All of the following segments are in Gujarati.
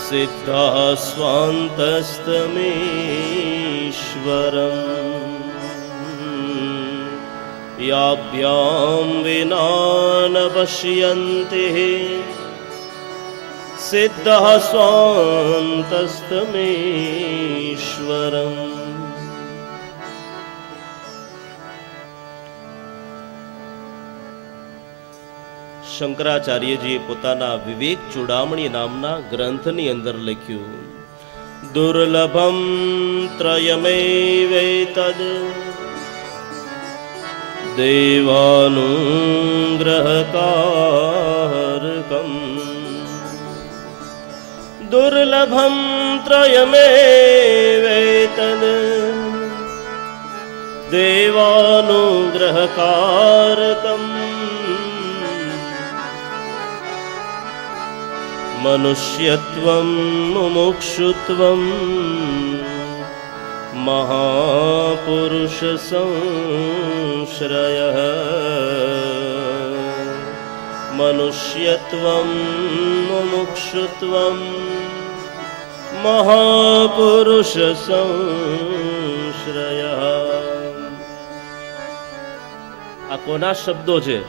सिद्धः स्वान्तस्तमीश्वरम् याभ्यां विना न पश्यन्ति सिद्धः स्वान्तस्तमीश्वरम्। શંકરાચાર્યજીએ પોતાના વિવેક ચૂડામણી નામના ગ્રંથની અંદર લખ્યું, દુર્લભમ ત્રયમેવૈતદ દેવાનુગ્રહકારકમ દુર્લભમ ત્રયમેવૈતદ દેવાનુગ્રહકારકમ मनुष्यत्वं मुमुक्षुत्वं महापुरुष संश्रयः मनुष्यत्वं मुमुक्षुत्वं महापुरुष संश्रयः। आ कोना शब्दों છે?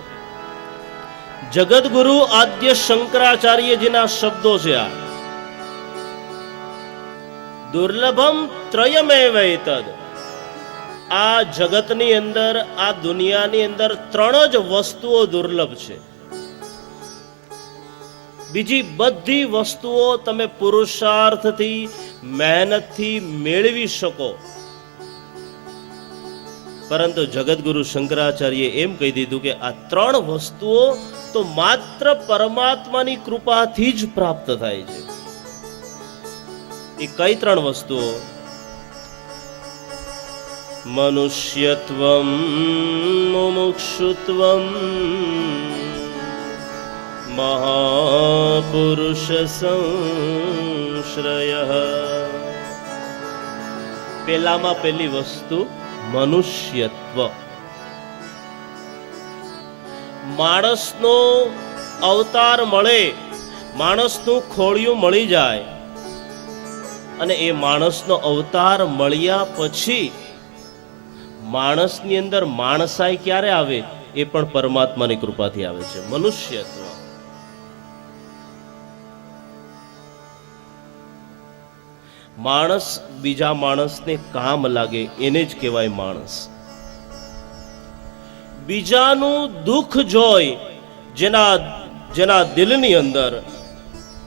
જગતગુરુ આદ્ય શંકરાચાર્યજીના શબ્દો છે। આ દુર્લભમ ત્રયમેવૈતદ, આ જગતની અંદર, આ દુનિયાની અંદર ત્રણ જ વસ્તુઓ દુર્લભ છે। બીજી બધી વસ્તુઓ તમે પુરુષાર્થથી, મહેનતથી મેળવી શકો, પરંતુ જગતગુરુ શંકરાચાર્યએ એમ કહી દીધું કે આ ત્રણ વસ્તુઓ તો માત્ર પરમાત્માની કૃપાથી જ પ્રાપ્ત થાય છે। એ કઈ ત્રણ વસ્તુઓ? મનુષ્યત્વમ મુમુક્ષુત્વમ મહાપુરુષ સંશ્રયઃ। પેલામાં પેલી વસ્તુ મનુષ્યત્વ। માણસનો અવતાર મળે, માણસનું ખોળિયું મળી જાય, અને એ માણસનો અવતાર મળ્યા પછી માણસની અંદર માણસાઈ ક્યારે આવે? એ પણ પરમાત્માની કૃપાથી આવે છે, મનુષ્યત્વ। માણસ બીજા માણસને કામ લાગે એને જ કહેવાય માણસ। બીજાનું દુઃખ જોઈ, જેના દિલની અંદર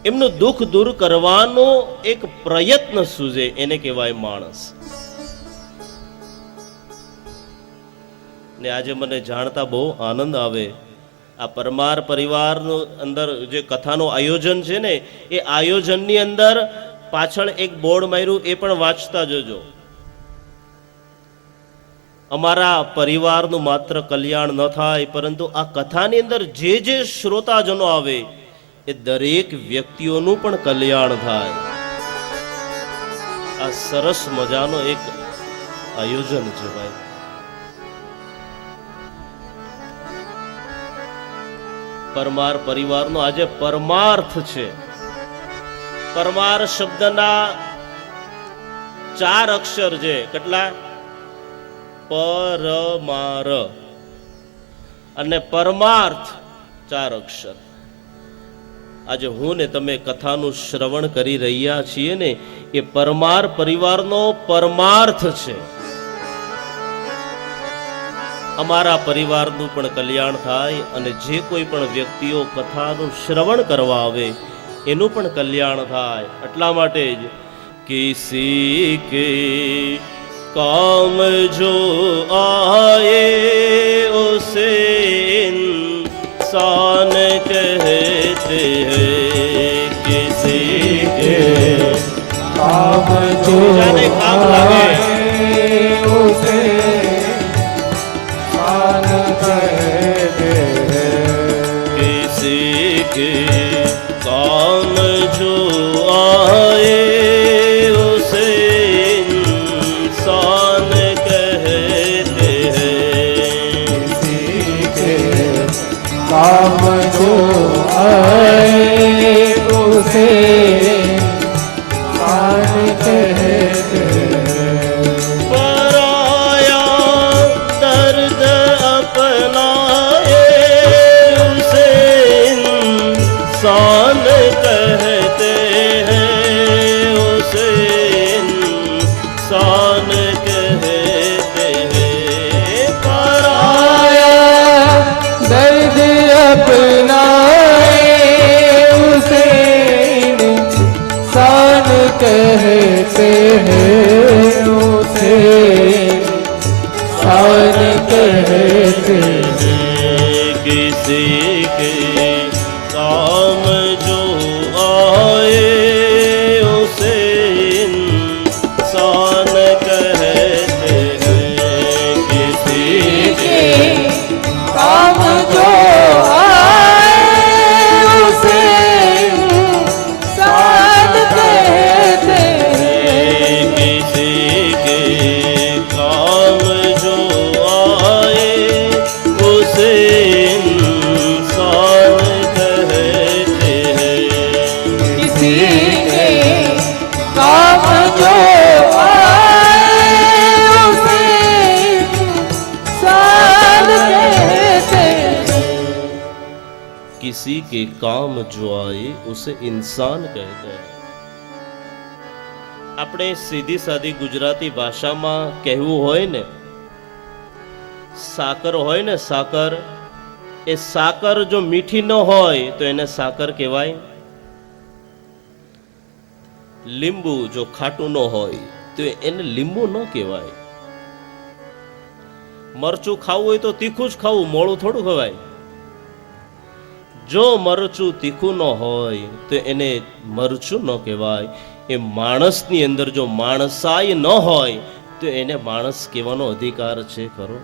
એમનું દુઃખ દૂર કરવાનો એક પ્રયત્ન સૂઝે એને કહેવાય માણસ। ને આજે મને જાણતા બહુ આનંદ આવે, આ પરમાર પરિવારનું અંદર જે કથાનું આયોજન છે ને, એ આયોજનની અંદર પાછળ એક બોર્ડ માર્યું, એ પણ વાંચતા જજો। અમારા પરિવારનું માત્ર કલ્યાણ ન થાય, પરંતુ આ કથાની અંદર જે જે શ્રોતાજનો આવે એ દરેક વ્યક્તિઓનું પણ કલ્યાણ થાય। આ સરસ મજાનો એક આયોજન છે ભાઈ। પરમાર પરિવારનો આજે પરમાર્થ છે। પરમાર શબ્દના 4 અક્ષર છે। કેટલા? પરમાર અને પરમાર્થ 4 અક્ષર। આજે હું ને તમે કથાનું શ્રવણ કરી રહ્યા છીએ ને, એ પરમાર પરિવારનો પરમાર્થ છે। અમારા પરિવારનું પણ કલ્યાણ થાય, અને જે કોઈ પણ વ્યક્તિઓ કથાનું શ્રવણ કરવા આવે એનું પણ કલ્યાણ થાય। એટલા માટે જ કિસી કે કામ જો આયે ઉસે इंसान कहते हैं। किसी के काम जो जाने काम लगे उसे इंसान कहते हैं। किसी के काम जो आए उसे इंसान कहते हैं। किसी के काम जो आए उसे इंसान कहते हैं। पराया दर्द अपनाए उसे इंसान कहते हैं, उसे इंसान कहते हैं। पराया दर्द अपनाए उसे इंसान कहते हैं, उसे इंसान कहते हैं। किसी के काम जो आए उसे इंसान कहते हैं। किसी के काम जो आए उसे इंसान कहते हैं। किसी के काम जो आए उसे इंसान कहते हैं। किसी के काम जो आए उसे इंसान कहते हैं। किसी के काम जो आए उसे इंसान कहते हैं. આપણે સીધી સાદી ગુજરાતી ભાષામાં કહેવું હોય ને, સાકર હોય ને સાકર, એ સાકર જો મીઠી ન હોય તો એને સાકર કહેવાય. લીંબુ જો ખાટું ન હોય તો એને લીંબુ ન કહેવાય. મરચું ખાવું હોય તો તીખું જ ખાવું, મોળું થોડું ખવાય. જો મરચું તીખું ન હોય તો એને મરચું ન કહેવાય. એ માણસની અંદર જો માણસાઈ ન હોય તો એને માણસ કહેવાનો અધિકાર છે ખરો?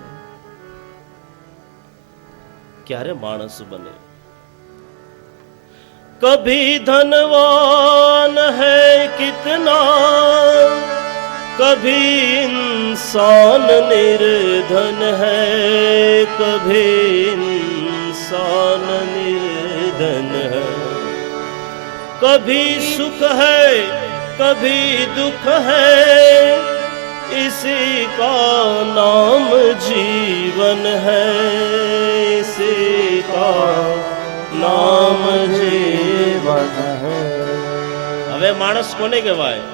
ક્યારે માણસ બને? કભી ધનવાન હૈ કિતના, કભી ઇન્સાન નિર્ધન હૈ, કભી इंसान निर्धन है. कभी सुख है कभी दुख है, इसी का नाम जीवन है, इसी का नाम जीवन है. હવે માણસ કોને કહેવાય?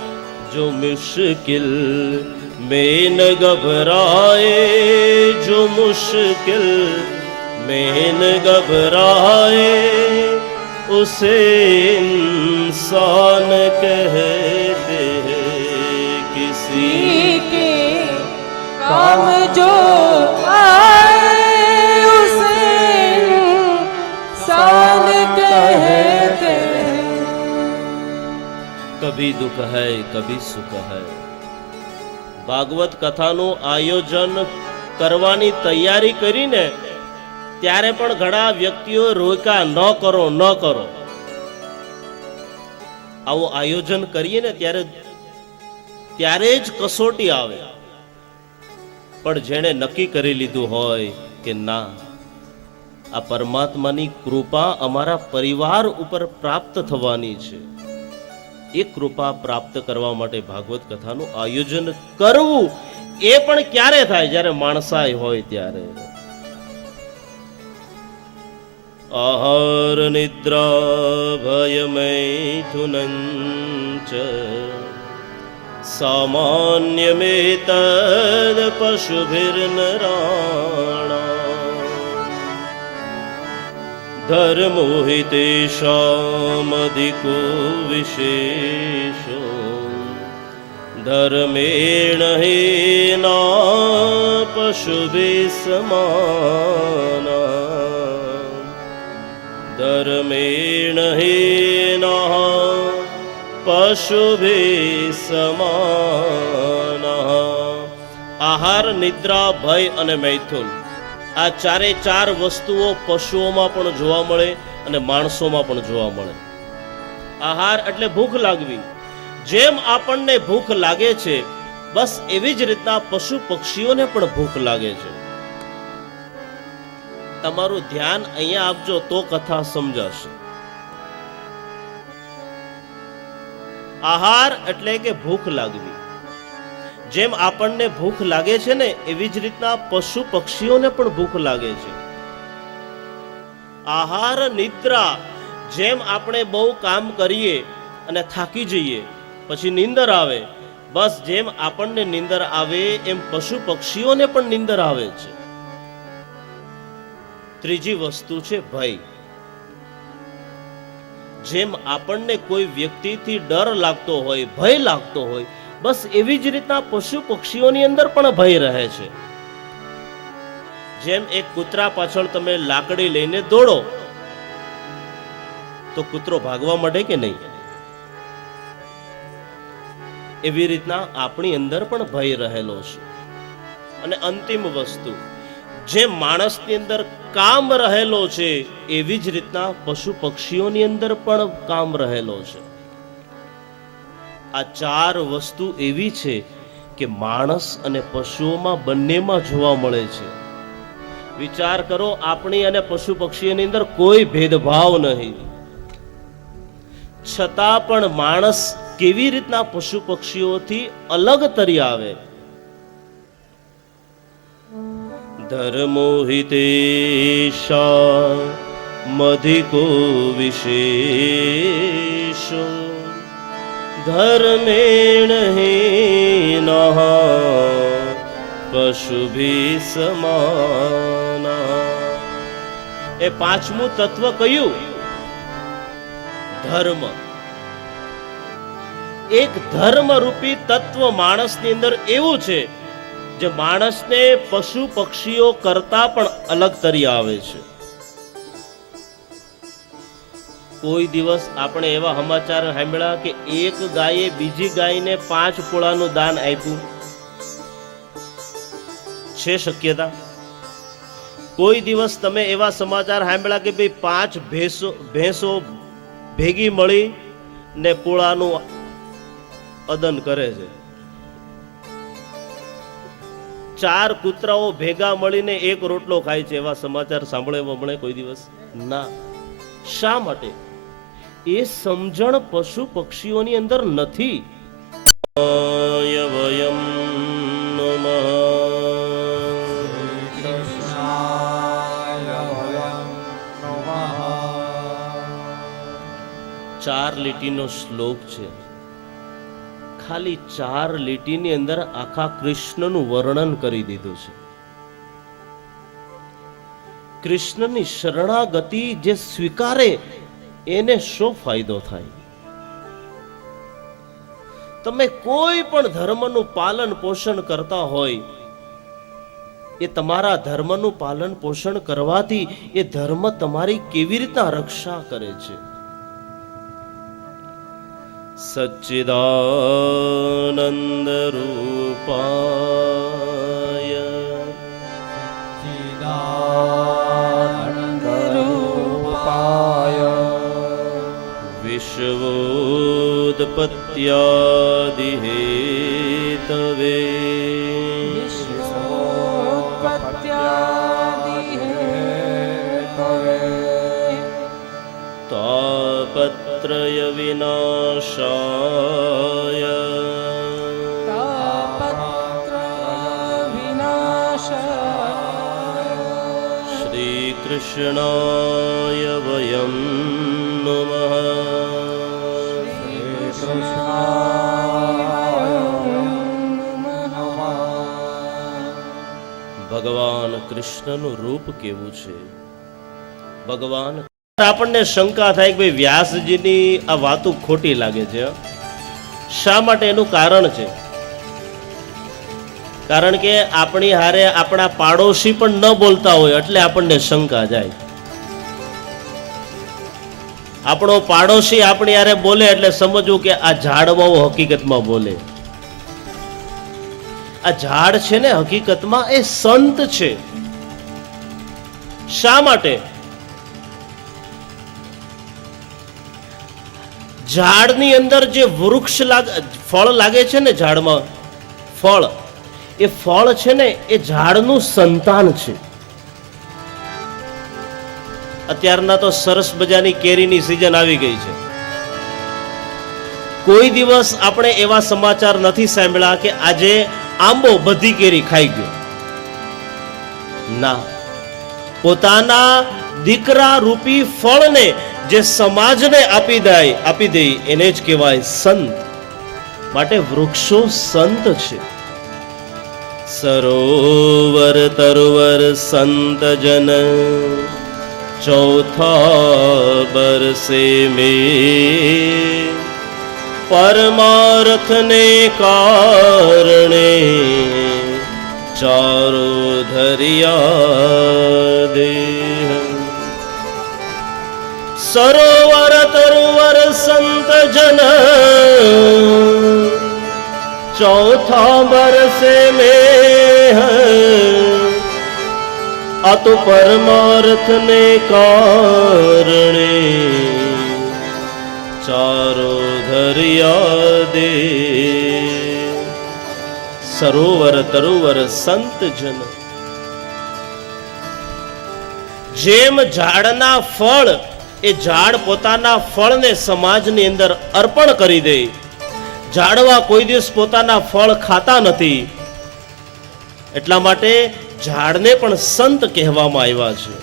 जो मुश्किल में न घबराए, जो मुश्किल में न घबराए, उसे इंसान कहते हैं. किसी के काम जो आए उसे इंसान कहते हैं. कभी दुख है कभी सुख है. ભાગવત કથાનું આયોજન કરવાની તૈયારી કરીને ત્યારે પણ ઘણા વ્યક્તિઓ રોક્યા, ન કરો ન કરો. આવું આયોજન કરીએ ને ત્યારે જ કસોટી આવે. પણ જેણે નક્કી કરી લીધું હોય કે ના, આ પરમાત્માની કૃપા અમારા પરિવાર ઉપર પ્રાપ્ત થવાની છે, એ કૃપા પ્રાપ્ત કરવા માટે ભાગવત કથાનું આયોજન કરવું, એ પણ ક્યારે થાય? જ્યારે માણસાઈ હોય ત્યારે. આહાર નિદ્રા ભય મૈથુનંચ સામાન્યમેતદ પશુભિર્નરાણા ધર્મો હિ તેષામ અધિકો વિશેષો ધર્મેણ હેના પશુભિ સમાના ધર્મેણ હેના પશુભિ સમાના. આહાર, નિદ્રા, ભય અને મૈથુન, આ ચારે ચાર વસ્તુઓ પશુઓમાં પણ જોવા મળે અને માણસોમાં પણ જોવા મળે. આહાર એટલે ભૂખ લાગવી. જેમ આપણને ભૂખ લાગે છે, બસ એવી જ રીતના પશુ પક્ષીઓને પણ ભૂખ લાગે છે. તમારું ધ્યાન અહીંયા આપજો તો કથા સમજાશે. આહાર એટલે કે ભૂખ લાગવી. જેમ આપણને ભૂખ લાગે છે ને, એવી જ રીતના પશુ પક્ષીઓને પણ ભૂખ લાગે છે. આહાર નિદ્રા, જેમ આપણે બહુ કામ કરીએ અને થાકી જઈએ પછી નીંદર આવે, બસ જેમ આપણને નીંદર આવે એમ પશુ પક્ષીઓને પણ નીંદર આવે છે. ત્રીજી વસ્તુ છે ભય. જેમ આપણને કોઈ વ્યક્તિથી ડર લાગતો હોય, ભય લાગતો હોય, બસ એવી જ રીતના પશુ પક્ષીઓની અંદર પણ ભય રહે છે. જેમ એક કૂતરા પાછળ તમે લાકડી લઈને દોડો તો કૂતરો ભાગવા માંડે કે નહીં? એવી રીતના આપણી અંદર પણ ભય રહેલો છે. અને અંતિમ વસ્તુ, જે માણસની અંદર કામ રહેલો છે, એવી જ રીતના પશુ પક્ષીઓની અંદર પણ કામ રહેલો છે. આ ચાર વસ્તુ એવી છે કે માણસ અને પશુઓમાં બંનેમાં જોવા મળે છે. વિચાર કરો, આપણી અને પશુ પક્ષીઓની અંદર કોઈ ભેદભાવ નહીં, છતાં પણ માણસ કેવી રીતના પશુ પક્ષીઓથી અલગ તરી આવે. ધર્મોહિતેશા મધિકો વિશેષો ધર્મેણ હીનઃ પશુભિ સમાના. એ પાંચમું તત્વ કયું? ધર્મ. એક ધર્મ રૂપી તત્વ માણસની અંદર એવું છે જે માણસને પશુ પક્ષીઓ કરતા પણ અલગ તરી આવે છે. કોઈ દિવસ આપણે એવા સમાચાર સાંભળ્યા કે એક ગાયે બીજી ગાયને 5 પોળાનું દાન આપ્યું? છે શક્યતા? કોઈ દિવસ તમે એવા સમાચાર સાંભળ્યા કે ભાઈ 5 ભેંસો ભેગી મળી ને પોળાનું અદન કરે છે? 4 કૂતરાઓ ભેગા મળીને એક રોટલો ખાય છે, એવા સમાચાર સાંભળવા મળે કોઈ દિવસ? ના. શા માટે? એ સમજણ પશુ પક્ષીઓની અંદર નથી. વયમ નમઃ કૃષ્ણાય વયં નમઃ. 4 લીટીનો શ્લોક છે. ખાલી 4 લીટીની અંદર આખા કૃષ્ણનું વર્ણન કરી દીધું છે. કૃષ્ણની શરણાગતિ જે સ્વીકારે એને શું ફાયદો થાય? તમે કોઈ પણ ધર્મનું પાલન પોષણ કરતા હોય, એ તમારા ધર્મનું પાલન પોષણ કરવાથી એ ધર્મ તમારી કેવી રીતના રક્ષા કરે છે? સચ્ચિદાનંદ રૂપાય ચિદાનંદરૂપાય વિશ્વોત્પત્યાદિ હેતવે વિશ્વોત્પત્યાદિહેતવે તાપત્રય વિનાશાય શ્રી કૃષ્ણાય વયં નમઃ. ભગવાન કૃષ્ણનું રૂપ કેવું છે? ભગવાન આપણને શંકા થાય કે ભાઈ વ્યાસજીની આ વાતો ખોટી લાગે છે. શા માટે? એનું કારણ છે. કારણ કે આપણી હારે આપણા પાડોશી પણ ન બોલતા હોય એટલે આપણને શંકા જાય. આપણો પાડોશી આપણી હારે બોલે એટલે સમજવું કે આ ઝાડવાઓ હકીકતમાં બોલે. આ ઝાડ છે ને હકીકતમાં એ સંત છે. શા માટે? ઝાડની અંદર જે વૃક્ષ ફળ લાગે છે ને, ઝાડમાં ફળ, એ ફળ છે ને એ ઝાડનું સંતાન છે. અત્યારના તો સરસ મજાની કેરીની સિઝન આવી ગઈ છે. કોઈ દિવસ આપણે એવા સમાચાર નથી સાંભળ્યા કે આજે આંબો બધી કેરી ખાઈ ગયો. ના, પોતાના દીકરા રૂપી ફળને જે સમાજને આપી દે એને જ કહેવાય સંત. માટે વૃક્ષો સંત છે. સરોવર તરુવર સંત જન ચોથા બરસે में પરમાર્થને કારણે ચારો ધરિયા દેહ. સરોવર તરુવર સંત જન ચોથા બરસે में આ તો પરમાર્થને કારણે ચારો ધરિયા દે. સરોવર તરુવર સંત જન. જેમ ઝાડના ફળ, એ ઝાડ પોતાના ફળને સમાજની અંદર અર્પણ કરી દે. ઝાડવા કોઈ દિવસ પોતાના ફળ ખાતા નથી, એટલા માટે ઝાડને પણ સંત કહેવામાં આવ્યા છે.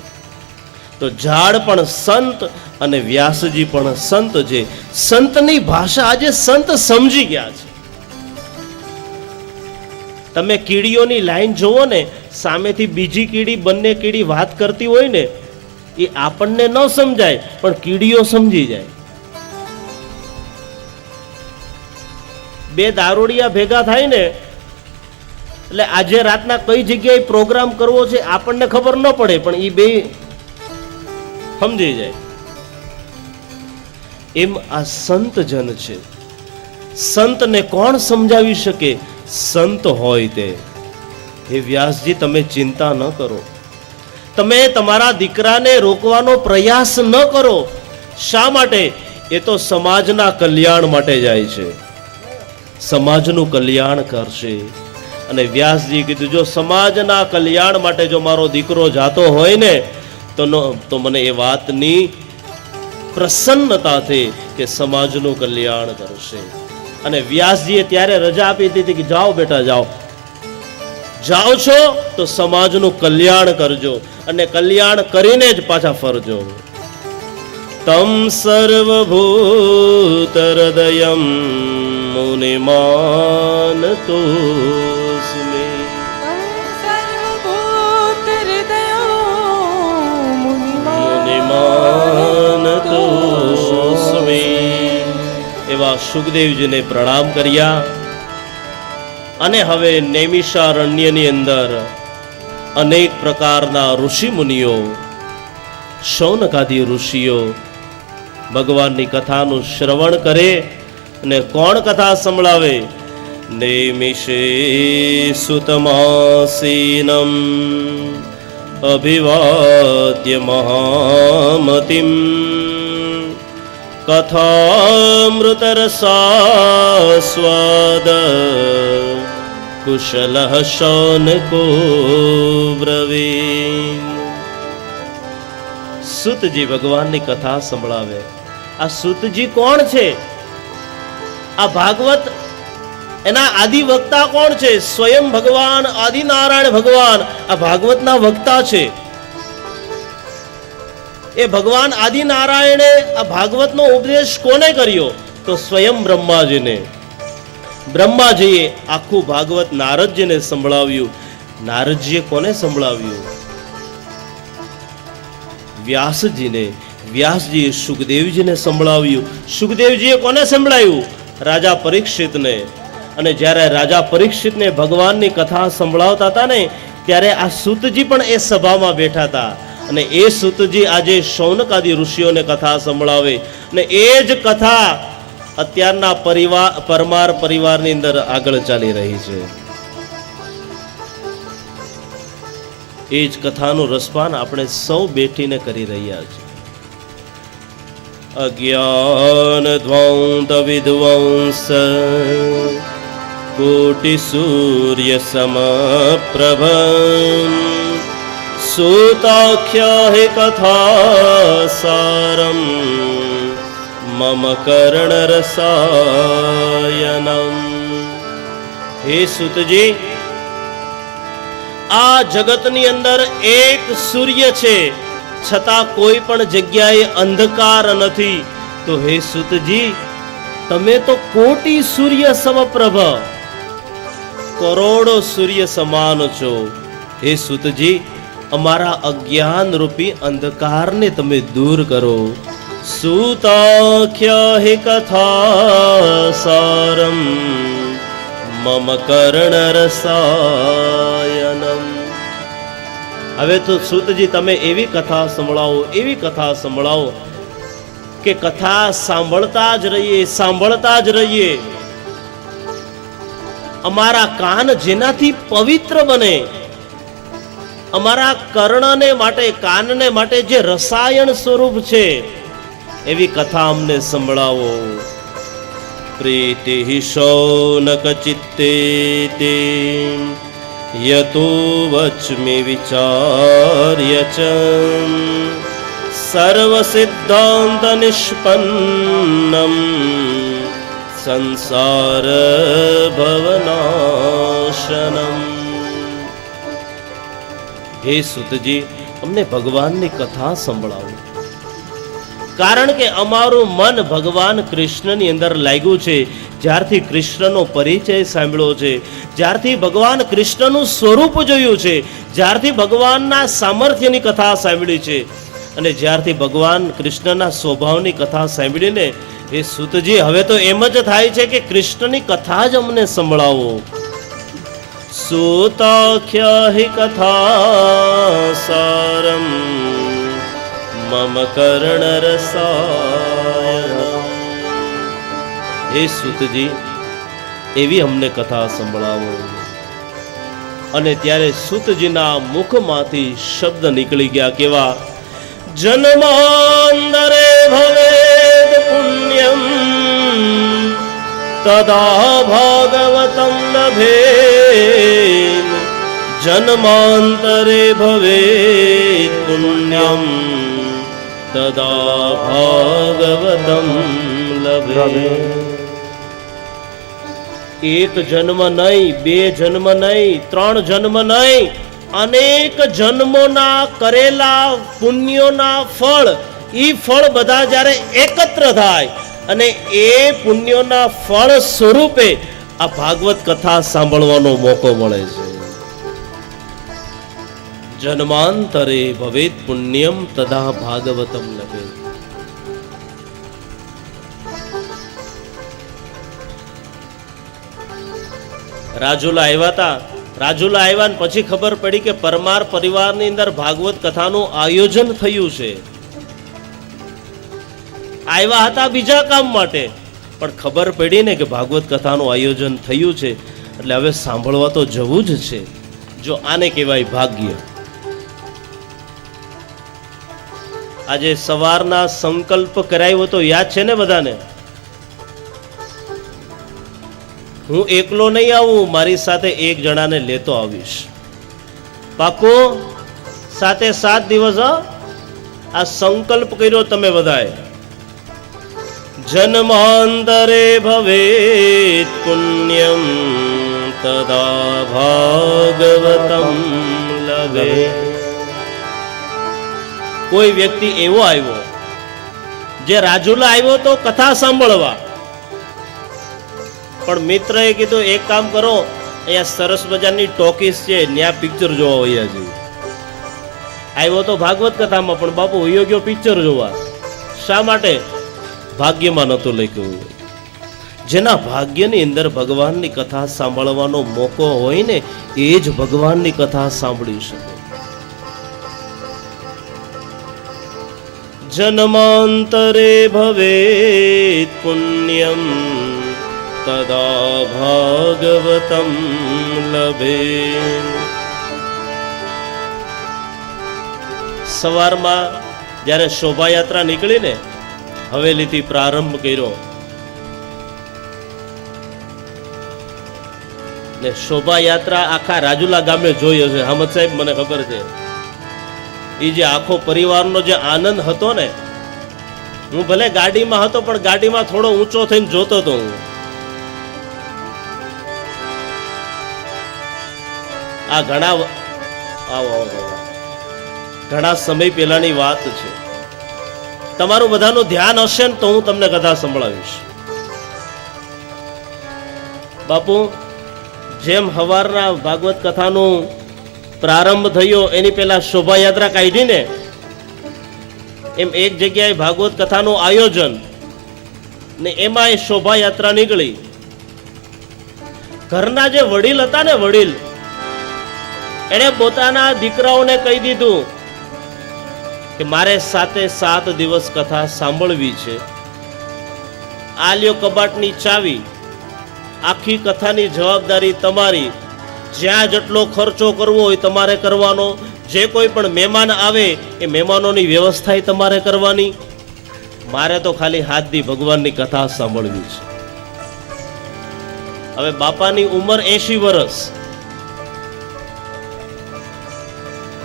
તો ઝાડ પણ સંત અને વ્યાસજી પણ સંત છે. સંતની ભાષા આજે સંત સમજી ગયા છે. તમે કીડીઓની લાઈન જોવો ને, સામેથી બીજી કીડી, બંને કીડી વાત કરતી હોય ને, એ આપણને ન સમજાય પણ કીડીઓ સમજી જાય. બે દારૂડિયા ભેગા થાય ને, એટલે આજે રાતના કઈ જગ્યાએ પ્રોગ્રામ કરવો છે આપણને ખબર ન પડે, પણ એ બે સમજી જાય. એમ આ સંત જન છે. સંતને કોણ સમજાવી શકે? સંત હોય તે. હે વ્યાસજી, તમે ચિંતા ન કરો. તમે તમારા દીકરાને રોકવાનો પ્રયાસ ન કરો. શા માટે? એ તો સમાજના કલ્યાણ માટે જાય છે, સમાજનું કલ્યાણ કરશે. અને વ્યાસજી કીધું, જો સમાજના કલ્યાણ માટે જો મારો દીકરો જાતો હોય ને, તો મને એ વાતની પ્રસન્નતા થઈ કે સમાજનું કલ્યાણ કરશે. અને વ્યાસજીએ ત્યારે રજા આપી દીધી કે જાઓ બેટા, જાઓ છો તો સમાજનું કલ્યાણ કરજો, અને કલ્યાણ કરીને જ પાછા ફરજો. તમ સર્વભૂત હૃદયમ મુનિમાનતોસ્મિ. મુનિમાનતોસ્મિ. એવા સુખદેવજીને પ્રણામ કર્યા. અને હવે નૈમિષારણ્યની અંદર અનેક પ્રકારના ઋષિ મુનિઓ, શૌનકાદી ઋષિઓ ભગવાનની કથાનું શ્રવણ કરે. અને કોણ કથા સંભળાવે? નૈમિષે સુતમાસીનમ અભિવાદ્ય મહામતિમ કથામૃતરસાસ્વાદ કુશલઃ શૌનકો બ્રવીન. સુતજી ભગવાનની કથા સંભળાવે. આ સુતજી કોણ છે? આ ભાગવત એના આદિ વક્તા કોણ છે? સ્વયં ભગવાન આદિનારાયણ ભગવાન આ ભાગવતના વક્તા છે. એ ભગવાન આદિનારાયણે આ ભાગવતનો ઉપદેશ કોને કર્યો? તો સ્વયં બ્રહ્માજીને. બ્રહ્માજીએ આખું ભાગવત નારદજીને સંભળાવ્યું. નારદજીએ કોને સંભળાવ્યું? વ્યાસજીને. વ્યાસજીએ સુખદેવજીને સંભળાવ્યું. સુખદેવજીએ કોને સંભળાવ્યું? રાજા પરીક્ષિતને. અને જ્યારે રાજા પરીક્ષિતને ભગવાનની કથા સંભળાવતા હતા ને, ત્યારે આ સુતજી પણ એ સભામાં બેઠા હતા. અને એ સુતજી આજે શૌનકાદી ઋષિઓને કથા સંભળાવે. અને એ જ કથા અત્યારના પરમાર પરિવારની અંદર આગળ ચાલી રહી છે. એ જ કથાનું રસપાન આપણે સૌ બેઠીને કરી રહ્યા છીએ. અજ્ઞાન ધ્વંત વિદ્વંસ કોટિ સૂર્ય સમપ્રભ સૂતાખ્ય હે કથા સારમ મમ કર્ણરસાયનમ. હે સુતજી, આ જગતની અંદર એક સૂર્ય છે, છતાં કોઈ પણ જગ્યાએ અંધકાર નથી. તો હે સુતજી, તમે તો કોટી સૂર્ય સમપ્રભ, કરોડો સૂર્ય સમાન છો. હે સુતજી, અમારા અજ્ઞાન રૂપી અંધકારને તમે દૂર કરો. સૂતાખ્ય હિ કથા સારમ મમ કર્ણરસાયનમ. હવે તો સૂતજી તમે એવી કથા સંભળાવો, એવી કથા સંભળાવો કે કથા સાંભળતા જ રહીએ, સાંભળતા જ રહીએ. અમારા કાન જેનાથી પવિત્ર બને, અમારા કર્ણને માટે, કાનને માટે જે રસાયણ સ્વરૂપ છે, એવી કથા અમને સંભળાવો. પ્રીતિ શૌનક ચિત્તે તે યતો વચ્મિ વિચાર્ય ચ સર્વ સિદ્ધાંત નિષ્પન્નમ સંસાર ભવનાશનમ. હે સુતજી, અમને ભગવાનની કથા સંભળાવો. કારણ કે અમારું મન ભગવાન કૃષ્ણની અંદર લાગ્યું છે. જ્યારથી કૃષ્ણનો પરિચય સાંભળ્યો છે, જ્યારથી ભગવાન કૃષ્ણનું સ્વરૂપ જોયું છે, જ્યારથી ભગવાનના સામર્થ્યની કથા સાંભળી છે, અને જ્યારથી ભગવાન કૃષ્ણના સ્વભાવની કથા સાંભળીને એ સુતજી હવે તો એમ જ થાય છે કે કૃષ્ણની કથા જ અમને સંભળાવો. સૂતાખ્ય હિ કથા સારમ મમ કર્ણરસાયનમ. હે સુતજી, એવી અમને કથા સંભળાવો. અને ત્યારે સુતજીના મુખમાંથી શબ્દ નીકળી ગયા, કેવા? જન્માંતરે ભવેદ પુણ્યમ તદા ભાગવતમ લભેમ. જન્માંતરે ભવેદ પુણ્યમ તદા ભાગવતમ લભેમ. એક જન્મ નહીં, બે જન્મ નહીં, ત્રણ જન્મ નહીં, અનેક જન્મોના કરેલા પુણ્યોના ફળ, ઈ ફળ બધા જ્યારે એકત્ર થાય અને એ પુણ્યોના ફળ સ્વરૂપે આ ભાગવત કથા સાંભળવાનો મોકો મળે છે. જન્માંતરે ભવેત પુણ્યમ તદા ભાગવતમ લભેત. રાજુલા આવ્યા હતા. રાજુલા આવ્યા ને પછી ખબર પડી કે પરમાર પરિવારની અંદર ભાગવત કથાનું આયોજન થયું છે. આવ્યા હતા બીજા કામ માટે, પણ ખબર પડી ને કે ભાગવત કથાનું આયોજન થયું છે, એટલે હવે સાંભળવા તો જવું જ છે. જો આને કહેવાય ભાગ્ય. આજે સવારના સંકલ્પ કરાયો તો યાદ છે ને બધાને? હું એકલો નહીં આવું, મારી સાથે એક જણાને લેતો આવીશ. પાકો 7 દિવસ આ સંકલ્પ કર્યો તમે બધાએ. જન્માંતરે ભવેત પુણ્યમ તદા ભાગવતમ લભે. કોઈ વ્યક્તિ એવો આવ્યો જે રાજુલા આવ્યો તો કથા સાંભળવા, પણ મિત્રએ કીધું એક કામ કરો, અહીંયા સરસ મજાની ટોકીસ છે, ત્યાં પિક્ચર જોવા વયા જઈએ. આવ્યો તો ભાગવત કથામાં, પણ બાપુ વયો ગયો પિક્ચર જોવા. શા માટે? ભાગ્યમાં નહોતું લખ્યું. જેના ભાગ્યની અંદર ભગવાનની કથા સાંભળવાનો મોકો હોય ને, એ જ ભગવાનની કથા સાંભળી શકે. જન્માંતરે ભવેત પુણ્યમ તદા ભાગવતમ લભે. સવારમાં જ્યારે શોભાયાત્રા નીકળી ને, હવેલીથી પ્રારંભ કર્યો ને શોભાયાત્રા આખા રાજુલા ગામે જોઈ હશે. હામદ સાહેબ, મને ખબર છે, એ જે આખો પરિવારનો જે આનંદ હતો ને, હું ભલે ગાડીમાં હતો પણ ગાડીમાં થોડો ઊંચો થઈને જોતો હતો હું. આ ઘણા સમય પહેલાની વાત છે. તમારું બધાનું ધ્યાન હશે ને તો હું તમને કથા સંભળાવીશ. બાપુ, જેમ હવારના ભાગવત કથાનું પ્રારંભ થયો એની પહેલા શોભાયાત્રા કાઢી ને, એમ એક જગ્યાએ ભાગવત કથાનું આયોજન ને એમાં એ શોભાયાત્રા નીકળી. ઘરના જે વડીલ હતા ને, વડીલ, એણે પોતાના દીકરાઓને કહી દીધું કે મારે 7 દિવસ કથા સાંભળવી છે. આ લ્યો કબાટની ચાવી, આખી કથાની જવાબદારી તમારી. જ્યાં જેટલો ખર્ચો કરવો હોય તમારે કરવાનો. જે કોઈ પણ મહેમાન આવે એ મહેમાનોની વ્યવસ્થા તમારે કરવાની. મારે તો ખાલી હાથથી ભગવાનની કથા સાંભળવી છે. હવે બાપાની ઉંમર 80 વર્ષ.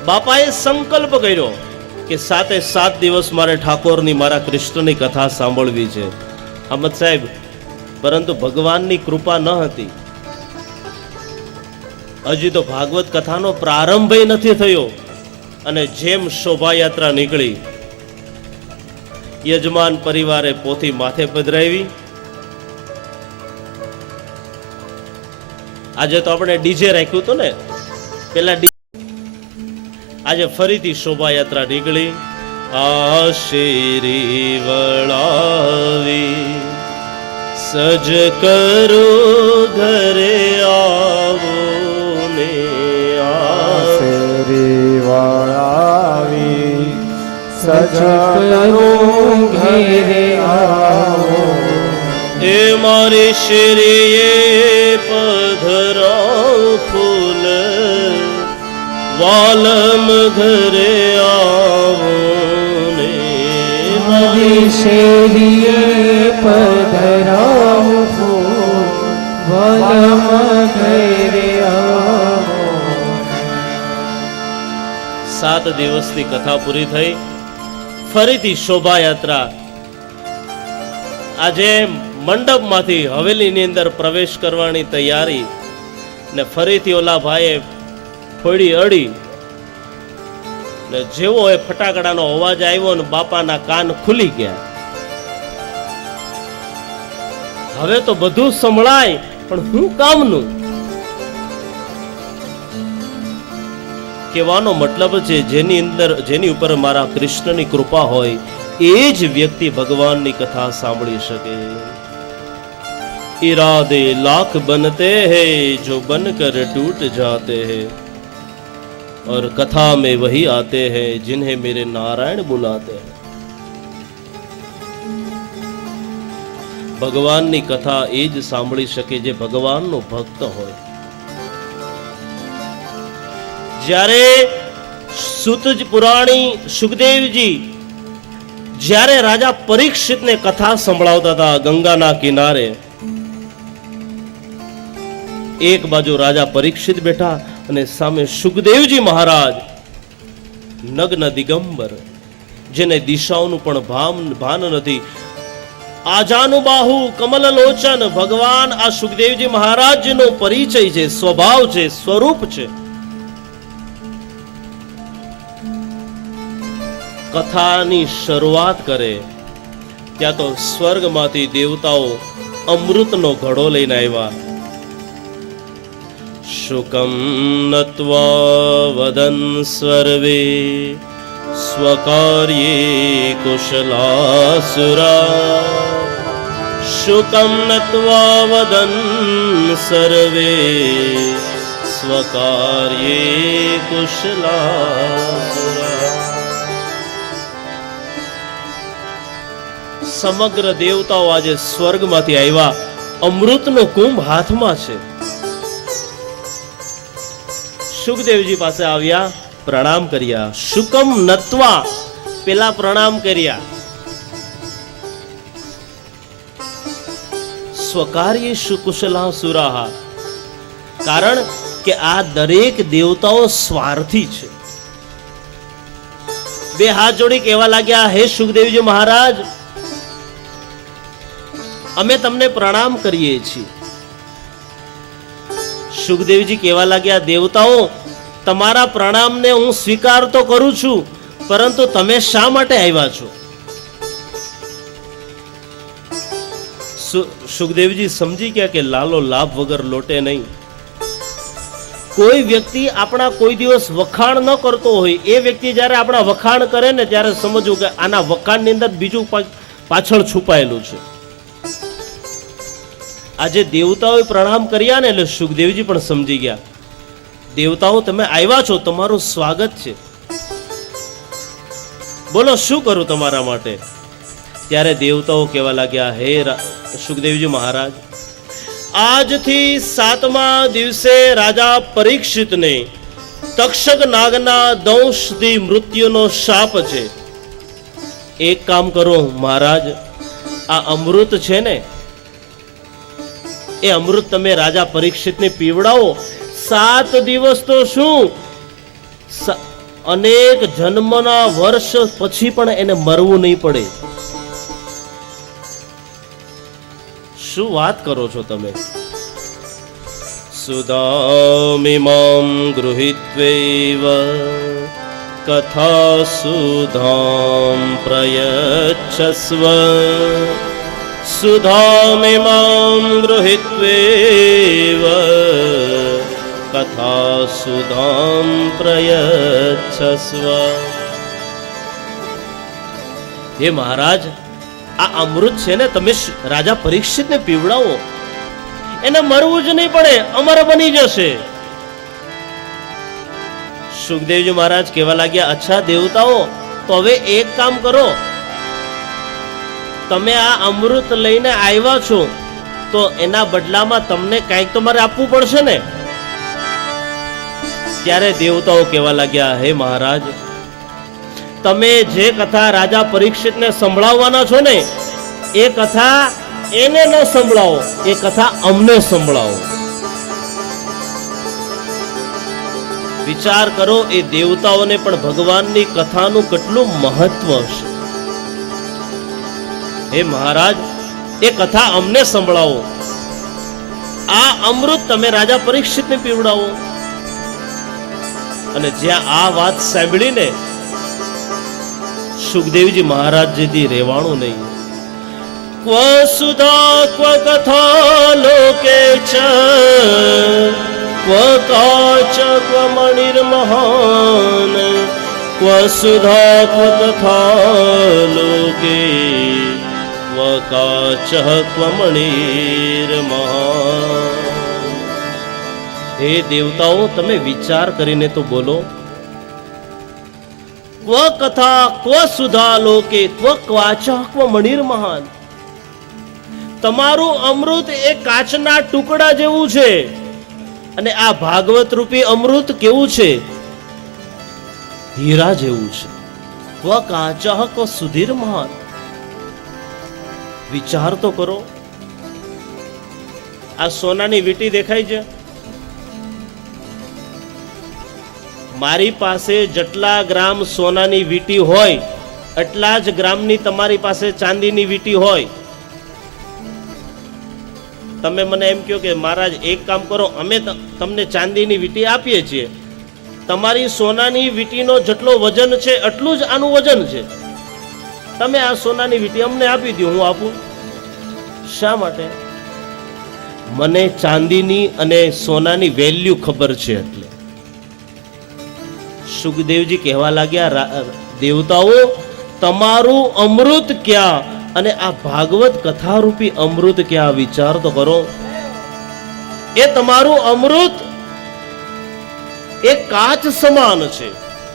બાપાએ સંકલ્પ કર્યો કે 7 દિવસ મારે ઠાકોરની, મારા કૃષ્ણની કથા સાંભળવી છે. અહમદ સાહેબ, પરંતુ ભગવાનની કૃપા ન હતી. હજી તો ભાગવત કથાનો પ્રારંભ નથી થયો અને જેમ શોભાયાત્રા નીકળી, યજમાન પરિવારે પોથી માથે પધરાવી. આજે તો આપણે ડીજે રાખ્યું હતું ને, પેલા આજે ફરીથી શોભાયાત્રા નીકળી. આ શેરી વળાવી સજ કરો ઘરે આવો ને, શેરી વળાવી સજ કરો ઘરે આવો. એ મારી શેરીએ પધરાવ ફૂલ, વાલમ ઘરે આવો ને. મારી શેરીએ પધરાવ ફૂલ, વાલમ ઘરે આવો. 7 દિવસની કથા પૂરી થઈ. ફરીથી શોભાયાત્રા આજે મંડપમાંથી હવેલીની અંદર પ્રવેશ કરવાની તૈયારી ને ફરીથી ઓલા ભાઈએ ફોડી અડી ને જેવો એ ફટાકડાનો અવાજ આવ્યો ને બાપાના કાન ખુલી ગયા. હવે તો બધું સંભળાય પણ શું કામનું? કહેવાનો મતલબ છે જેની ઉપર મારા કૃષ્ણની કૃપા હોય એ જ વ્યક્તિ ભગવાનની કથા સાંભળી શકે. इरादे लाख बनते हैं जो बनकर टूट जाते हैं और कथा में वही आते हैं जिन्हें मेरे नारायण बुलाते हैं. ભગવાનની કથા એ જ સાંભળી શકે જે ભગવાનનો ભક્ત હોય. જ્યારે સુત પુરાણી સુખદેવજી જ્યારે રાજા પરીક્ષિતને કથા સંભળાવતા હતા ગંગાના કિનારે, એક બાજુ રાજા પરીક્ષિત બેઠા અને સામે સુખદેવજી મહારાજ નગ્ન દિગંબર, જેને દિશાઓનું પણ ભાન નથી. આજાનું બાહુ કમલ લોચન ભગવાન આ સુખદેવજી મહારાજનો પરિચય છે, સ્વભાવ છે, સ્વરૂપ છે. કથાની શરૂઆત કરે ત્યાં તો સ્વર્ગમાંથી દેવતાઓ અમૃતનો ઘડો લઈને આવ્યા. શુકમ નત્વા વદન સર્વે સ્વકાર્યે કુશલાસુરા. શુકમ નત્વા વદન સર્વે સ્વકાર્યે કુશલાસુરા. સમગ્ર દેવતાઓ આજે સ્વર્ગમાંથી આવ્યા, અમૃતનો કુંભ હાથમાં છે. સુખદેવજી પાસે આવ્યા, પ્રણામ કર્યા. શુકમ નત્વા, પેલા પ્રણામ કર્યા. સ્વકાર્ય સુકુશલાસુરાહ, કારણ કે આ દરેક દેવતાઓ સ્વાર્થી છે. બે હાથ જોડી કહેવા લાગ્યા, હે સુખદેવજી મહારાજ, અમે તમને પ્રણામ કરીએ છીએ. સુખદેવજી કહેવા લાગ્યા, દેવતાઓ, તમારા પ્રણામને હું સ્વીકાર તો કરું છું, પરંતુ તમે શા માટે આવ્યા છો? સુખદેવજી સમજી ગયા કે લાલો લાભ વગર લોટે નહીં. કોઈ વ્યક્તિ આપણા કોઈ દિવસ વખાણ ન કરતો હોય, એ વ્યક્તિ જ્યારે આપણા વખાણ કરે ને ત્યારે સમજવું કે આના વખાણની અંદર બીજું પાછળ છુપાયેલું છે. આજે દેવતાઓએ પ્રણામ કર્યા ને એટલે સુખદેવજી પણ સમજી ગયા, દેવતાઓ તમે આવ્યા છો, તમારું સ્વાગત છે, બોલો શું કરું તમારા માટે? ત્યારે દેવતાઓ કહેવા લાગ્યા, હે સુખદેવજી મહારાજ, આજથી 7મા દિવસે રાજા પરીક્ષિતને તક્ષક નાગના દંશથી મૃત્યુનો શાપ છે. એક કામ કરો મહારાજ, આ અમૃત છે ને, એ અમૃત તમે રાજા પરીક્ષિતને પીવડાવો. 7 દિવસ તો શું, અનેક જન્મના વર્ષ પછી પણ એને મરવું નહીં પડે. શું વાત કરો છો તમે? સુધામિમાં ગૃહીત્વૈવ કથા સુધામ પ્રયચ્છસ્વ. સુધામિમાં ગૃહીત્વૈવ કથા સુધામ પ્રયચ્છસ્વ. હે મહારાજ, આ અમૃત છે ને તમે રાજા પરીક્ષિતને પીવડાવો, એને મરવું જ નહીં પડે, અમર બની જશે. સુખદેવજી મહારાજ કહેવા લાગ્યા, અચ્છા દેવતાઓ, તો હવે એક કામ કરો, તમે આ અમૃત લઈને આવ્યા છો તો એના બદલામાં તમને કંઈક તો મારે આપવું પડશે ને. ત્યારે દેવતાઓ કહેવા લાગ્યા, હે મહારાજ, તમે જે કથા રાજા પરીક્ષિતને સંભળાવવાના છો ને, એ કથા એને ન સંભળાવો, એ કથા અમને સંભળાવો. વિચાર કરો, એ દેવતાઓને પણ ભગવાનની કથાનું કેટલું મહત્વ હશે. હે મહારાજ, એ કથા અમને સંભળાવો, આ અમૃત તમે રાજા પરીક્ષિતને પીવડાવો. અને જ્યાં આ વાત સાંભળીને સુખદેવજી મહારાજજી રહેવાનું નહીં. ક્વ સુધા ક્વ કથા લોકે ચ ક્વ કાચ ક્વ મણિર્મહાન ક્વ સુધા ક્વ કથા લોકે ક્વ કાચ ક્વ મણિર્મહાન. હે દેવતાઓ, તમે વિચાર કરીને તો બોલો. ક્વ કથા ક્વ સુધા લોકે ક્વ ક્વાચા ક્વ મણિર્મહાન. તમારું અમૃત એ કાચના ટુકડા જેવું છે, અને આ ભાગવત રૂપી અમૃત કેવું છે? હીરા જેવું છે. ક્વ કાચા ક્વ સુધીર્મહાન. વિચાર તો કરો, આ સોનાની વીંટી દેખાય છે, મારી પાસે જેટલા ગ્રામ સોનાની વીંટી હોય એટલા જ ગ્રામની તમારી પાસે ચાંદીની વીંટી હોય. તમે મને એમ કહો કે મહારાજ એક કામ કરો, અમે તમને ચાંદીની વીંટી આપીએ છીએ, તમારી સોનાની વીંટીનો જેટલો વજન છે એટલું જ આનું વજન છે, તમે આ સોનાની વીંટી અમને આપી દો, હું આપું. શા માટે? મને ચાંદીની અને સોનાની વેલ્યુ ખબર છે એટલે. સુખદેવજી કહેવા લાગ્યા, દેવતાઓ, તમારું અમૃત ક્યાં અને આ ભાગવત કથા રૂપી અમૃત ક્યાં? વિચાર તો કરો. એ તમારું અમૃત એ કાચ સમાન છે,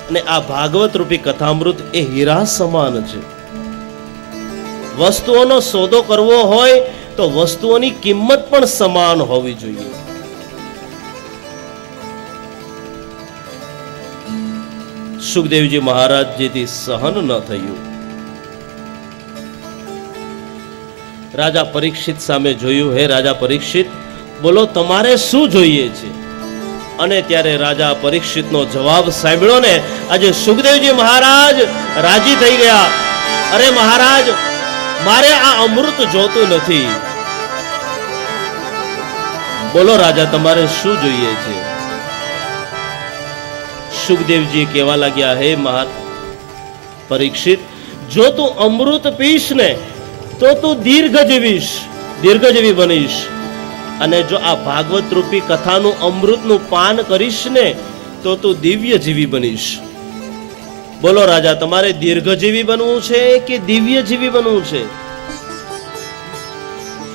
અને આ ભાગવત રૂપી કથામૃત એ હીરા સમાન છે. વસ્તુઓનો સોદો કરવો હોય તો વસ્તુઓની કિંમત પણ સમાન હોવી જોઈએ. સુખદેવજી મહારાજજીથી સહન ન થયું. રાજા પરીક્ષિત સામે જોયું, હે રાજા પરીક્ષિત, બોલો તમારે શું જોઈએ છે? અને ત્યારે રાજા પરીક્ષિતનો જવાબ સાંભળ્યો ને, આજે સુખદેવજી મહારાજ રાજી થઈ ગયા. અરે મહારાજ, મારે આ અમૃત જોતું નથી, બોલો રાજા, તમારે શું જોઈએ છે? સુખદેવજી કહેવા લાગ્યા, હે મહા પરીક્ષિત, જો તું અમૃત પીશ ને તો તું દીર્ઘજીવી બનીશ, અને જો આ ભાગવત રૂપી કથાનું અમૃતનું પાન કરીશ ને તો તું દિવ્યજીવી બનીશ. બોલો રાજા, તમારે દીર્ઘજીવી બનવું છે કે દિવ્યજીવી બનવું છે?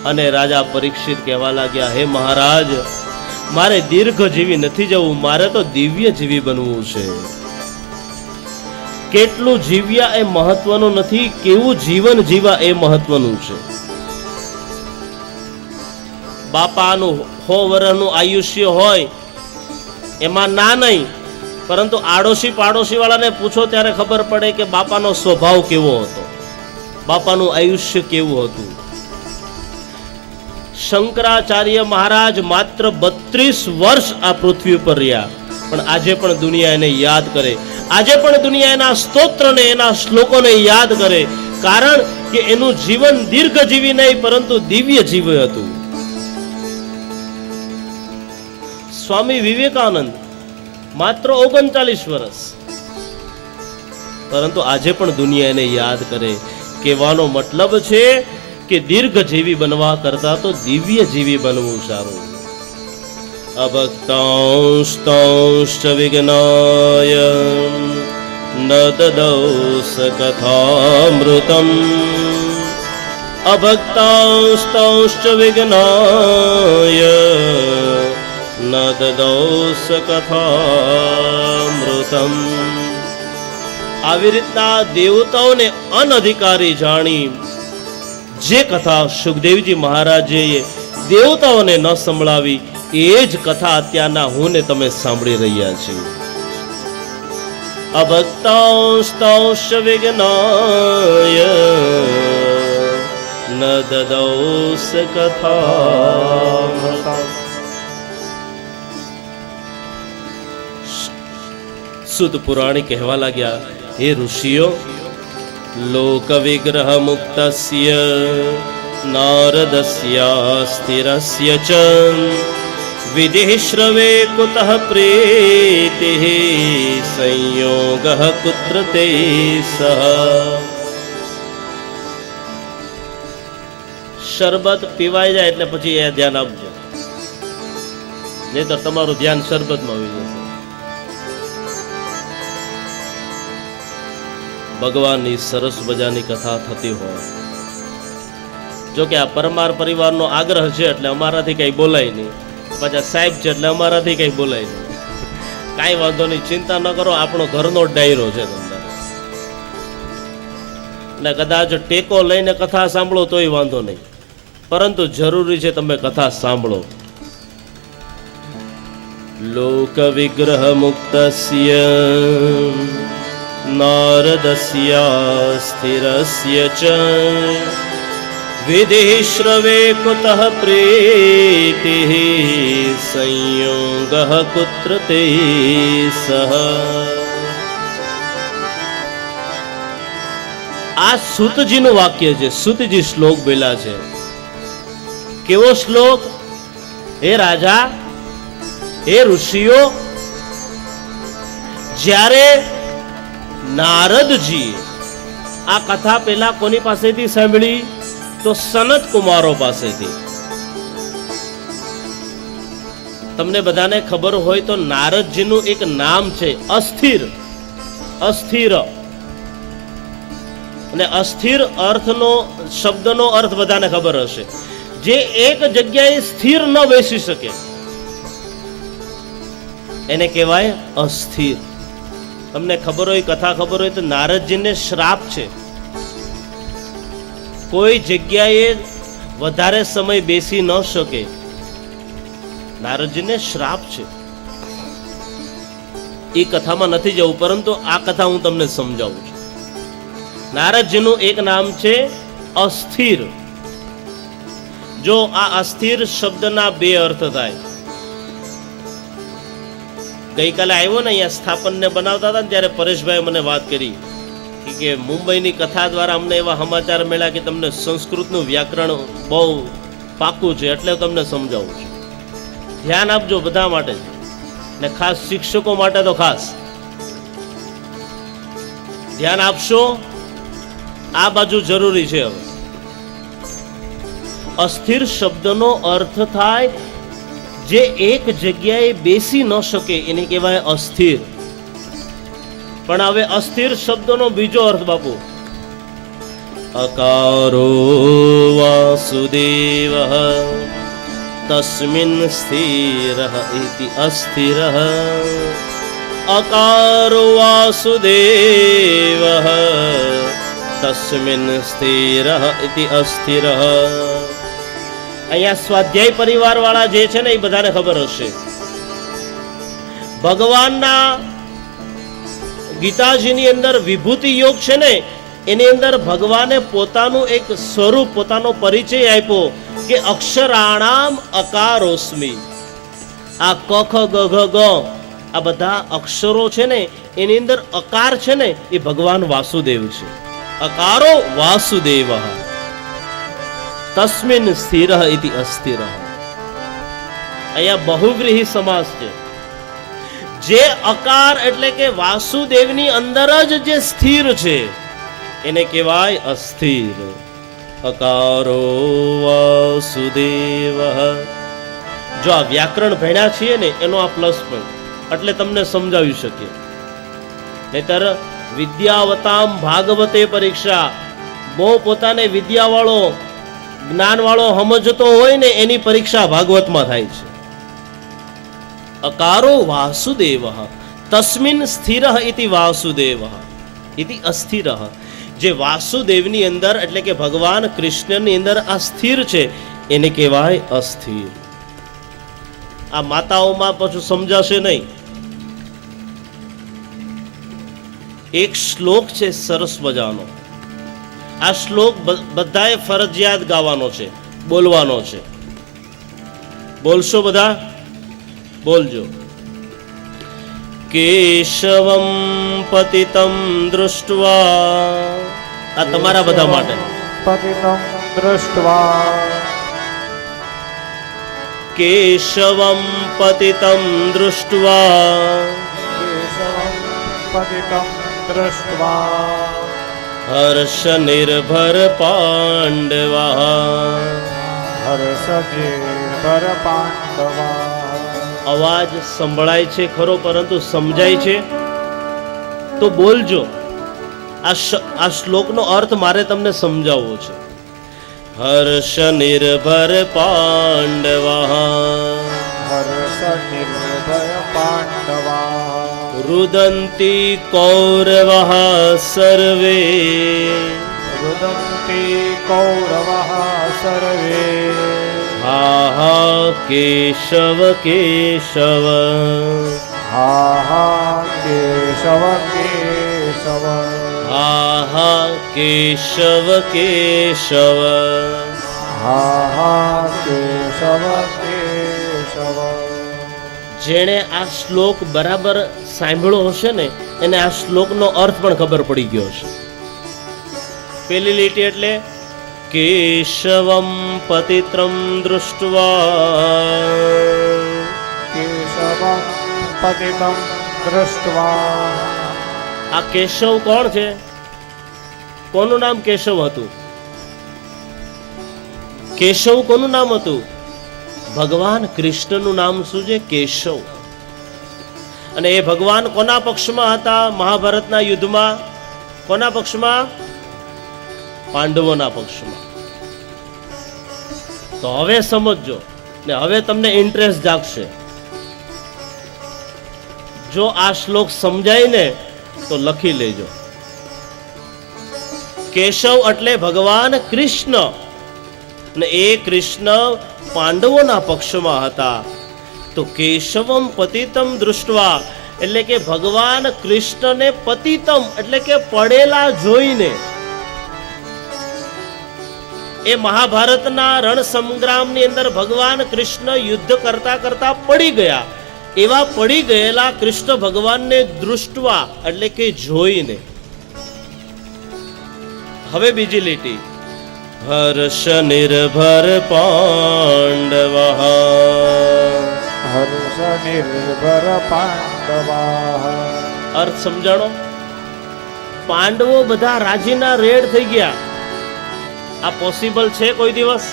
અને રાજા પરીક્ષિત કહેવા લાગ્યા, હે મહારાજ, મારે દીર્ઘજીવી નથી જવું, મારે તો દિવ્યજીવી બનવું છે. કેટલું જીવ્યા એ મહત્વનું નથી, કેવું જીવન જીવા એ મહત્વનું છે. બાપાનું 100 વર્ષનું આયુષ્ય હોય એમાં ના નહીં, પરંતુ આડોશી પાડોશી વાળાને પૂછો ત્યારે ખબર પડે કે બાપાનો સ્વભાવ કેવો હતો, બાપાનું આયુષ્ય કેવું હતું. શંકરાચાર્ય મહારાજ માત્ર 32 વર્ષ આ પૃથ્વી પર રહ્યા, પણ આજે પણ દુનિયા એને યાદ કરે, આજે પણ દુનિયા એના સ્તોત્રને, એના શ્લોકોને યાદ કરે, કારણ કે એનું જીવન દીર્ઘજીવી નહીં પરંતુ દિવ્ય જીવ હતું. સ્વામી વિવેકાનંદ માત્ર 39 વર્ષ, પરંતુ આજે પણ દુનિયા એને યાદ કરે. કહેવાનો મતલબ છે કે દીર્ઘજીવી બનવા કરતા તો દિવ્યજીવી બનવું સારું. અભક્તાંશ્ચ વિઘ્નાય ન દદૌસ કથામૃતમ, અભક્તાંશ્ચ વિઘ્નાય ન દદૌસ કથામૃતમ. આવી રીતના દેવતાઓને અનધિકારી જાણી જે કથા સુખદેવજી મહારાજે દેવતાઓને ન સંભળાવી એ જ કથા અત્યારના હું ને તમે સાંભળી રહ્યા છીએ. અભક્તાંશ્ચ વિઘ્નાય ન દદૌસ કથામૃતમ. સુત પુરાણી કહેવા લાગ્યા, હે ઋષિઓ, લોક વિગ્રહ મુક્તસ્ય નારદસ્ય સ્થિરસ્ય ચ વિધિશ્રવે કુતઃ પ્રીતિઃ સંયોગઃ કુત્ર તે સહ. શરબત પીવાઈ જાય એટલે પછી એ ધ્યાન આપજો, નહીં તો તમારું ધ્યાન શરબતમાં આવી જશે. ભગવાનની સરસ મજાની કથા થતી હોય, જો કે આ પરમાર પરિવારનો આગ્રહ છે એટલે અમારાથી કઈ બોલાય નહીં, પાછા સાહેબ છે એટલે અમારાથી કઈ બોલાય નહીં. કાંઈ વાંધો નહીં, ચિંતા ન કરો, આપણો ઘરનો ડાયરો છે તમને. અને કદાચ ટેકો લઈને કથા સાંભળો તોય વાંધો નહીં, પરંતુ જરૂરી છે તમે કથા સાંભળો. લોક વિગ્રહ મુક્તસ્ય નારદસ્ય સ્થિરસ્ય ચ વિધિશ્રવે કુતઃ પ્રીતિઃ સંયોગઃ કુત્ર તે સહ. આ સુતજીનું વાક્ય છે, સુતજી શ્લોક બોલ્યા છે. કેવો શ્લોક? હે રાજા, હે ઋષિઓ, જ્યારે નારદજી આ કથા પેલા કોની પાસેથી સાંભળી? તો સનત કુમારો પાસેથી. તમને બધાને ખબર હોય તો નારદજીનું એક નામ છે અસ્થિર. અસ્થિર અને અસ્થિર અર્થનો શબ્દનો અર્થ બધાને ખબર હશે, જે એક જગ્યાએ સ્થિર ન બેસી શકે એને કહેવાય અસ્થિર. તમને ખબર હોય, કથા ખબર હોય તો નારદજીને શ્રાપ છે, કોઈ જગ્યાએ વધારે સમય બેસી ન શકે. નારદજીને શ્રાપ છે. એ કથામાં નથી જવું, પરંતુ આ કથા હું તમને સમજાવું છું. નારદજીનું એક નામ છે અસ્થિર. જો આ અસ્થિર શબ્દના બે અર્થ થાય. ગઈકાલે આવ્યો ને અહીંયા સ્થાપનને બનાવતા હતા ને ત્યારે પરેશભાઈ મને વાત કરી કે મુંબઈની કથા દ્વારા અમને એવા સમાચાર મળ્યા કે તમને સંસ્કૃતનું વ્યાકરણ બહુ પાકું છે, એટલે તમને સમજાવું છું. ધ્યાન આપજો બધા માટે ને ખાસ શિક્ષકો માટે તો ખાસ ધ્યાન આપશો. આ બાજુ જરૂરી છે. હવે અસ્થિર શબ્દનો અર્થ થાય જે એક જગ્યાએ બેસી ન શકે એને કહેવાય અસ્થિર. પણ હવે અસ્થિર શબ્દનો બીજો અર્થ બાપુ, અકારો વાસુદેવ તસ્મિન સ્થિર ઇતિ અસ્થિર. અકારો વાસુદેવ તસ્મિન સ્થિર ઇતિ અસ્થિર. અહીંયા સ્વાધ્યાય પરિવાર વાળા જે છે ને એ બધાને ખબર હશે, ભગવાનના ગીતાજીની અંદર વિભૂતિ યોગ છે ને એની અંદર ભગવાને પોતાનું એક સ્વરૂપ, પોતાનો પરિચય આપ્યો કે અક્ષરાણામ અકારોસ્મિ. આ ક ખ ગ ઘ ગ આ બધા અક્ષરો છે ને એની અંદર અકાર છે ને એ ભગવાન વાસુદેવ છે. અકારો વાસુદેવ તસ્મિન સ્થિર ઇતિ અસ્થિર. અહીંયા બહુવ્રીહી સમાસ છે. જે અકાર એટલે કે વાસુદેવની અંદર જ જે સ્થિર છે એને કહેવાય અસ્થિર. અકારો વાસુદેવ. જો આ વ્યાકરણ ભણ્યા છીએ ને એનો આ પ્લસ પોઈન્ટ, એટલે તમને સમજાવી શકીએ. નહીતર વિદ્યાવતામ ભાગવતે પરીક્ષા, બહુ પોતાને વિદ્યાવાળો જ્ઞાનવાળો સમજતો હોય ને એની પરીક્ષા ભાગવતમાં થાય છે. અકારો વાસુદેવ તસ્મિન સ્થિર ઇતિ વાસુદેવ ઇતિ અસ્થિર. જે વાસુદેવની અંદર એટલે કે ભગવાન કૃષ્ણની અંદર આ સ્થિર છે એને કહેવાય અસ્થિર. આ માતાઓમાં પાછું સમજાશે નહીં. એક શ્લોક છે સરસ મજાનો. આ શ્લોક બધાએ ફરજિયાત ગાવાનો છે, બોલવાનો છે. બોલશો બધા? બોલજો. કેશવમ પતિતમ દૃષ્ટવા. આ તમારા બધા માટે. પતિતમ દૃષ્ટવા. કેશવમ પતિતમ દૃષ્ટવા. કેશવમ પતિતમ દૃષ્ટવા. હર્ષ નિર્ભર પાંડવા. હર્ષનિર્ભર પાંડવા. અવાજ સંભળાય છે ખરો, પરંતુ સમજાય છે તો બોલજો. આ શ્લોકનો અર્થ મારે તમને સમજાવવો છે. હર્ષ નિર્ભર પાંડવા. હર્ષનિર્ભર પાંડવા. રુદંતી કૌરવઃ સર્વે. રુદંતી કૌરવઃ સર્વે. હા હા કેશવ કેશવ. હા હા કેશવ કેશવ. હા હા કેશવ કેશવ. હા હા કેશવ કેશવ. જેણે આ શ્લોક બરાબર સાંભળ્યો હશે ને એને આ શ્લોકનો અર્થ પણ ખબર પડી ગયો હશે. પેલી લીટી એટલે કેશવમ પતિત્રમ દૃષ્ટવા. કેશવમ પતિતમ દૃષ્ટવા. આ કેશવ કોણ છે? કોનું નામ કેશવ હતું? કેશવ કોનું નામ હતું? ભગવાન કૃષ્ણનું નામ શું છે? કેશવ. અને એ ભગવાન કોના પક્ષમાં હતા? મહાભારતના યુદ્ધમાં કોના પક્ષમાં? પાંડવોના પક્ષમાં. તો હવે સમજજો ને હવે તમને ઇન્ટરેસ્ટ જાગશે. જો આ શ્લોક સમજાય ને તો લખી લેજો. કેશવ એટલે ભગવાન કૃષ્ણ, ને એ કૃષ્ણ પાંડવોના પક્ષમાં હતા. તો કેશવમ પતિતમ દૃષ્ટવા એટલે કે ભગવાન કૃષ્ણને પતિતમ એટલે કે પડેલા જોઈને, એ મહાભારતના રણ સંગ્રામની અંદર ભગવાન કૃષ્ણ યુદ્ધ કરતા કરતા પડી ગયા. એવા પડી ગયેલા કૃષ્ણ ભગવાનને દૃષ્ટવા એટલે કે જોઈને. હવે બીજી લીટી. હર્ષ નિર્ભર પાંડવા. હર્ષનિર્ભર પાંડવાઃ. અર્થ સમજાણો? પાંડવો બધા રાજીના રેડ થઈ ગયા. આ પોસિબલ છે કોઈ દિવસ?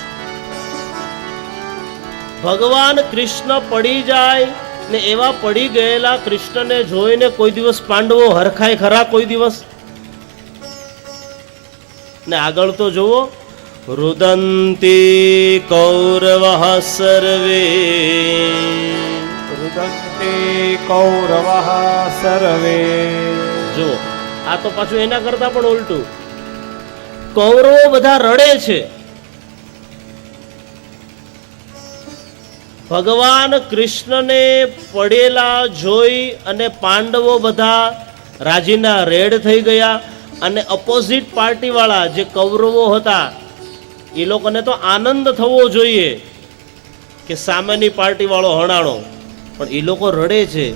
ભગવાન કૃષ્ણ પડી જાય ને એવા પડી ગયેલા કૃષ્ણને જોઈને કોઈ દિવસ પાંડવો હરખાય ખરા? કોઈ દિવસ? ને આગળ તો જુઓ, રુદંતી કૌરવઃ સર્વે. રુદન્તે કૌરવઃ સર્વે. જો આ તો પાછું એના કરતા પણ ઉલટું. કૌરવો બધા રડે છે. ભગવાન કૃષ્ણને પડેલા જોઈ અને પાંડવો બધા રાજીના રેડ થઈ ગયા. અને અપોઝિટ પાર્ટી વાળા જે કૌરવો હતા એ લોકોને તો આનંદ થવો જોઈએ કે સામેની પાર્ટી વાળો હણાણો, પણ એ લોકો રડે છે.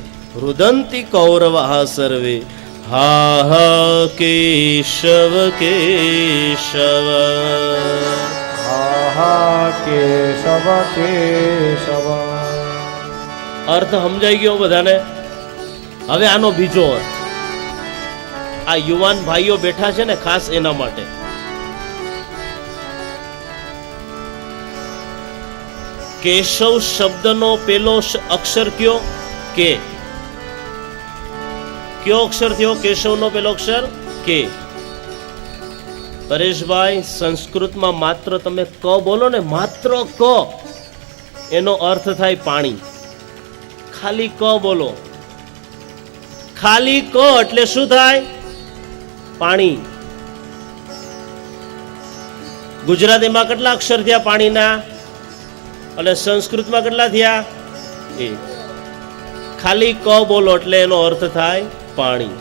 રુદંતી કૌરવઃ સર્વે હા હા કેશવ કેશવ. હા હા કેશવ કેશવ. અર્થ સમજાઈ ગયો બધાને? હવે આનો બીજો અર્થ. આ યુવાન ભાઈઓ બેઠા છે ને, ખાસ એના માટે. કેશવ શબ્દનો પેલો અક્ષર કયો? કે. કયો અક્ષર થયો કેશવનો પેલો અક્ષર? કે. પરેશભાઈ, સંસ્કૃતમાં માત્ર તમે ક બોલો ને, માત્ર ક, એનો અર્થ થાય પાણી. ખાલી ક બોલો, ખાલી ક એટલે શું થાય? પાણી. ગુજરાતીમાં કેટલા અક્ષર થયા પાણીના? અને સંસ્કૃતમાં કેટલા થયા? એક. ખાલી ક બોલો એટલે એનો અર્થ થાય પાણી.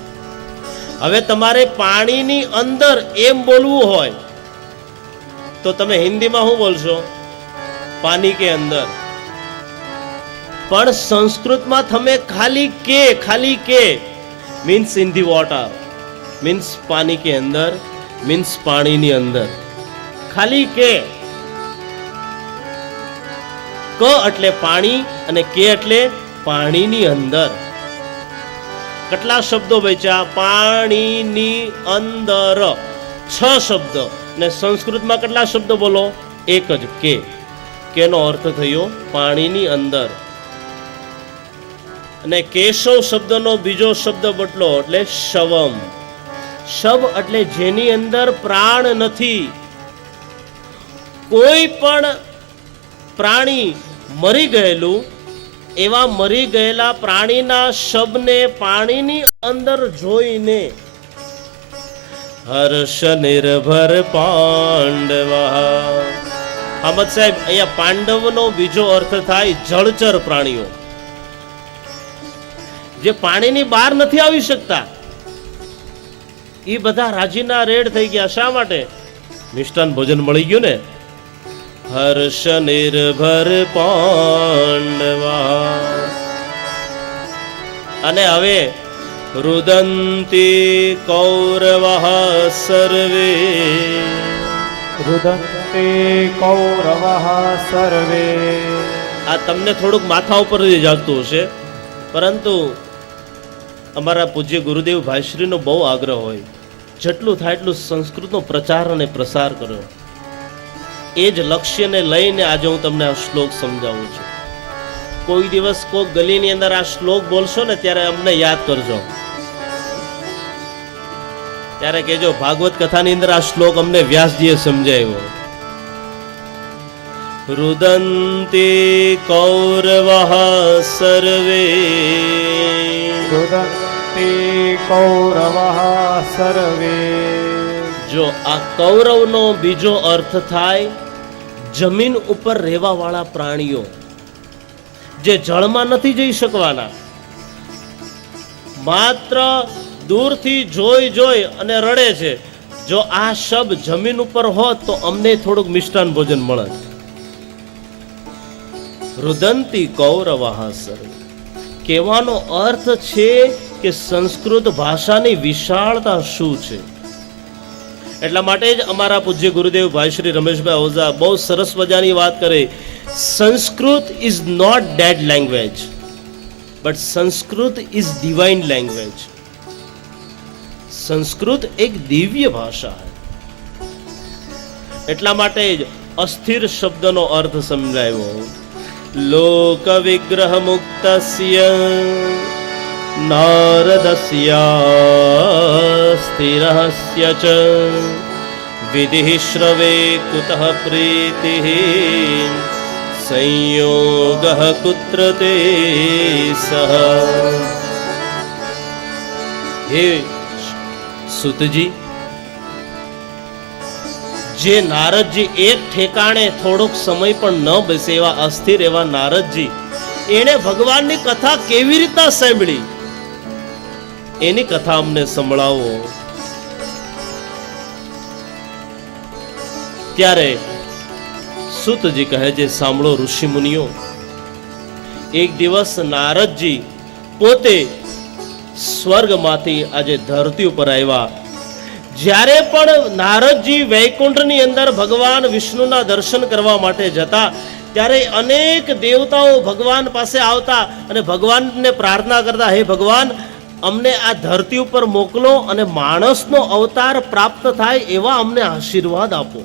હવે તમારે પાણીની અંદર એમ બોલવું હોય તો તમે હિન્દીમાં શું બોલશો? પાણી કે અંદર. પણ સંસ્કૃતમાં તમે ખાલી કે means in the water, means પાણી કે અંદર, મીન્સ પાણીની અંદર. ખાલી કે. ક એટલે પાણી અને કે એટલે પાણીની અંદર. કેટલા શબ્દો બચ્યા? પાણીની અંદર 6 શબ્દ. ને સંસ્કૃતમાં કેટલા શબ્દો બોલો? એક જ, કે. કેનો અર્થ થયો પાણીની અંદર. અને કેશવ શબ્દનો બીજો શબ્દ બદલો એટલે શવમ. શવ એટલે જેની અંદર પ્રાણ નથી. કોઈ પણ પ્રાણી મરી ગયેલું, એવા મરી ગયેલા પ્રાણીના શબને પાણીની અંદર જોઈને હર્ષ નિર્ભર પાંડવા. અહમદ સાહેબ, અહીંયા પાંડવનો બીજો અર્થ થાય જળચર પ્રાણીઓ, જે પાણીની બહાર નથી આવી શકતા. એ બધા રાજીના રેડ થઈ ગયા. શા માટે? મિષ્ટાન ભોજન મળી ગયું ને. હર્ષ નિર્ભર પાંડવા. અને હવે રુદંતી કૌરવઃ સર્વે. રુદન્તે કૌરવઃ સર્વે. આ તમને થોડુંક માથા ઉપર જાગતું હશે, પરંતુ અમારા પૂજ્ય ગુરુદેવ ભાઈશ્રીનો બહુ આગ્રહ હોય જેટલું થાય એટલું સંસ્કૃતનો પ્રચાર અને પ્રસાર કરો. એ જ લક્ષ્યને લઈને આજે હું તમને આ શ્લોક સમજાવું છું. કોઈ દિવસ કોઈ ગલીની અંદર આ શ્લોક બોલશો ને ત્યારે અમને યાદ કરજો. ત્યારે કહેજો ભાગવત કથાની અંદર આ શ્લોક અમને વ્યાસજીએ સમજાવ્યો. રુદંતી કૌરવઃ સર્વે. રુદન્તે કૌરવઃ સર્વે. જો આ કૌરવનો બીજો અર્થ થાય જમીન ઉપર રહેવા વાળા પ્રાણીઓ, જે જળમાં નથી જઈ શકવાના, માત્ર દૂરથી જોઈ અને રડે છે. જો આ શબ્દ જમીન ઉપર હોત તો અમને થોડુંક મિષ્ટાન ભોજન મળે. રુદંતી કૌરવઃ સર્વે. કહેવાનો અર્થ છે કે સંસ્કૃત ભાષાની વિશાળતા શું છે. એટલા માટે જ અમારા પૂજ્ય ગુરુદેવ ભાઈ શ્રી રમેશભાઈ ઓઝા બહુ સરસ મજાની વાત કરે. Sanskrit is not dead language. But Sanskrit is divine language. Sanskrit એક દિવ્ય ભાષા છે. એટલા માટે જ અસ્થિર શબ્દનો અર્થ સમજાવ્યો. લોક વિગ્રહ મુક્તસ્ય નારદસ્ય સ્થિરસ્ય ચ વિધિ શ્રવે કુતઃ પ્રીતિઃ સંયોગઃ કુત્ર તે સહ. હે સુતજી, જે નારદજી એક ઠેકાણે થોડોક સમય પણ ન બેસે એવા અસ્થિર એવા નારદજી, એણે ભગવાનની કથા કેવી રીતના સાંભળી એની કથા અમને સંભળાવો. ત્યારે સુતજી કહે છે, સાંભળો ઋષિ મુનિઓ. એક દિવસ નારદજી પોતે સ્વર્ગમાંથી આજે ધરતી ઉપર આવ્યા. જ્યારે પણ નારદજી વૈકુંઠની અંદર ભગવાન વિષ્ણુના દર્શન કરવા માટે જતા, ત્યારે અનેક દેવતાઓ ભગવાન પાસે આવતા અને ભગવાનને પ્રાર્થના કરતા, હે ભગવાન, અમને આ ધરતી ઉપર મોકલો અને માણસનો અવતાર પ્રાપ્ત થાય એવા અમને આશીર્વાદ આપો.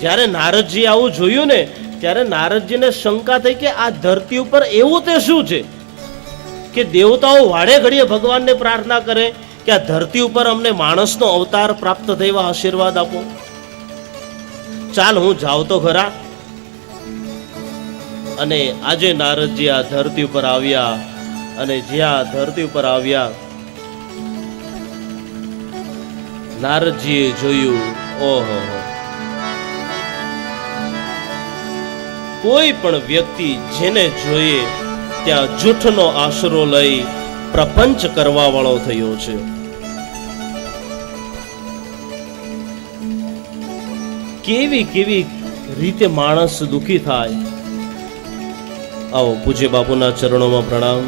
જ્યારે નારદજી આવું જોયું ને, ત્યારે નારદજીને શંકા થઈ કે આ ધરતી ઉપર એવું તે શું છે કે દેવતાઓ વાડે ઘડીએ ભગવાનને પ્રાર્થના કરે કે આ ધરતી ઉપર અમને માણસનો અવતાર પ્રાપ્ત થાય એવા આશીર્વાદ આપો. ચાલ હું જાઉં તો ખરા. અને આજે નારદજી આ ધરતી ઉપર આવ્યા અને જ્યાં ધરતી ઉપર આવ્યા, નારદજીએ જોયું, ઓહો, કોઈ પણ વ્યક્તિ જેને જોઈએ ત્યાં જૂઠનો આશરો લઈ પ્રપંચ કરવા વાળો થયો છે. કેવી કેવી રીતે માણસ દુખી થાય. આવો પૂજ્ય બાપુના ચરણોમાં પ્રણામ.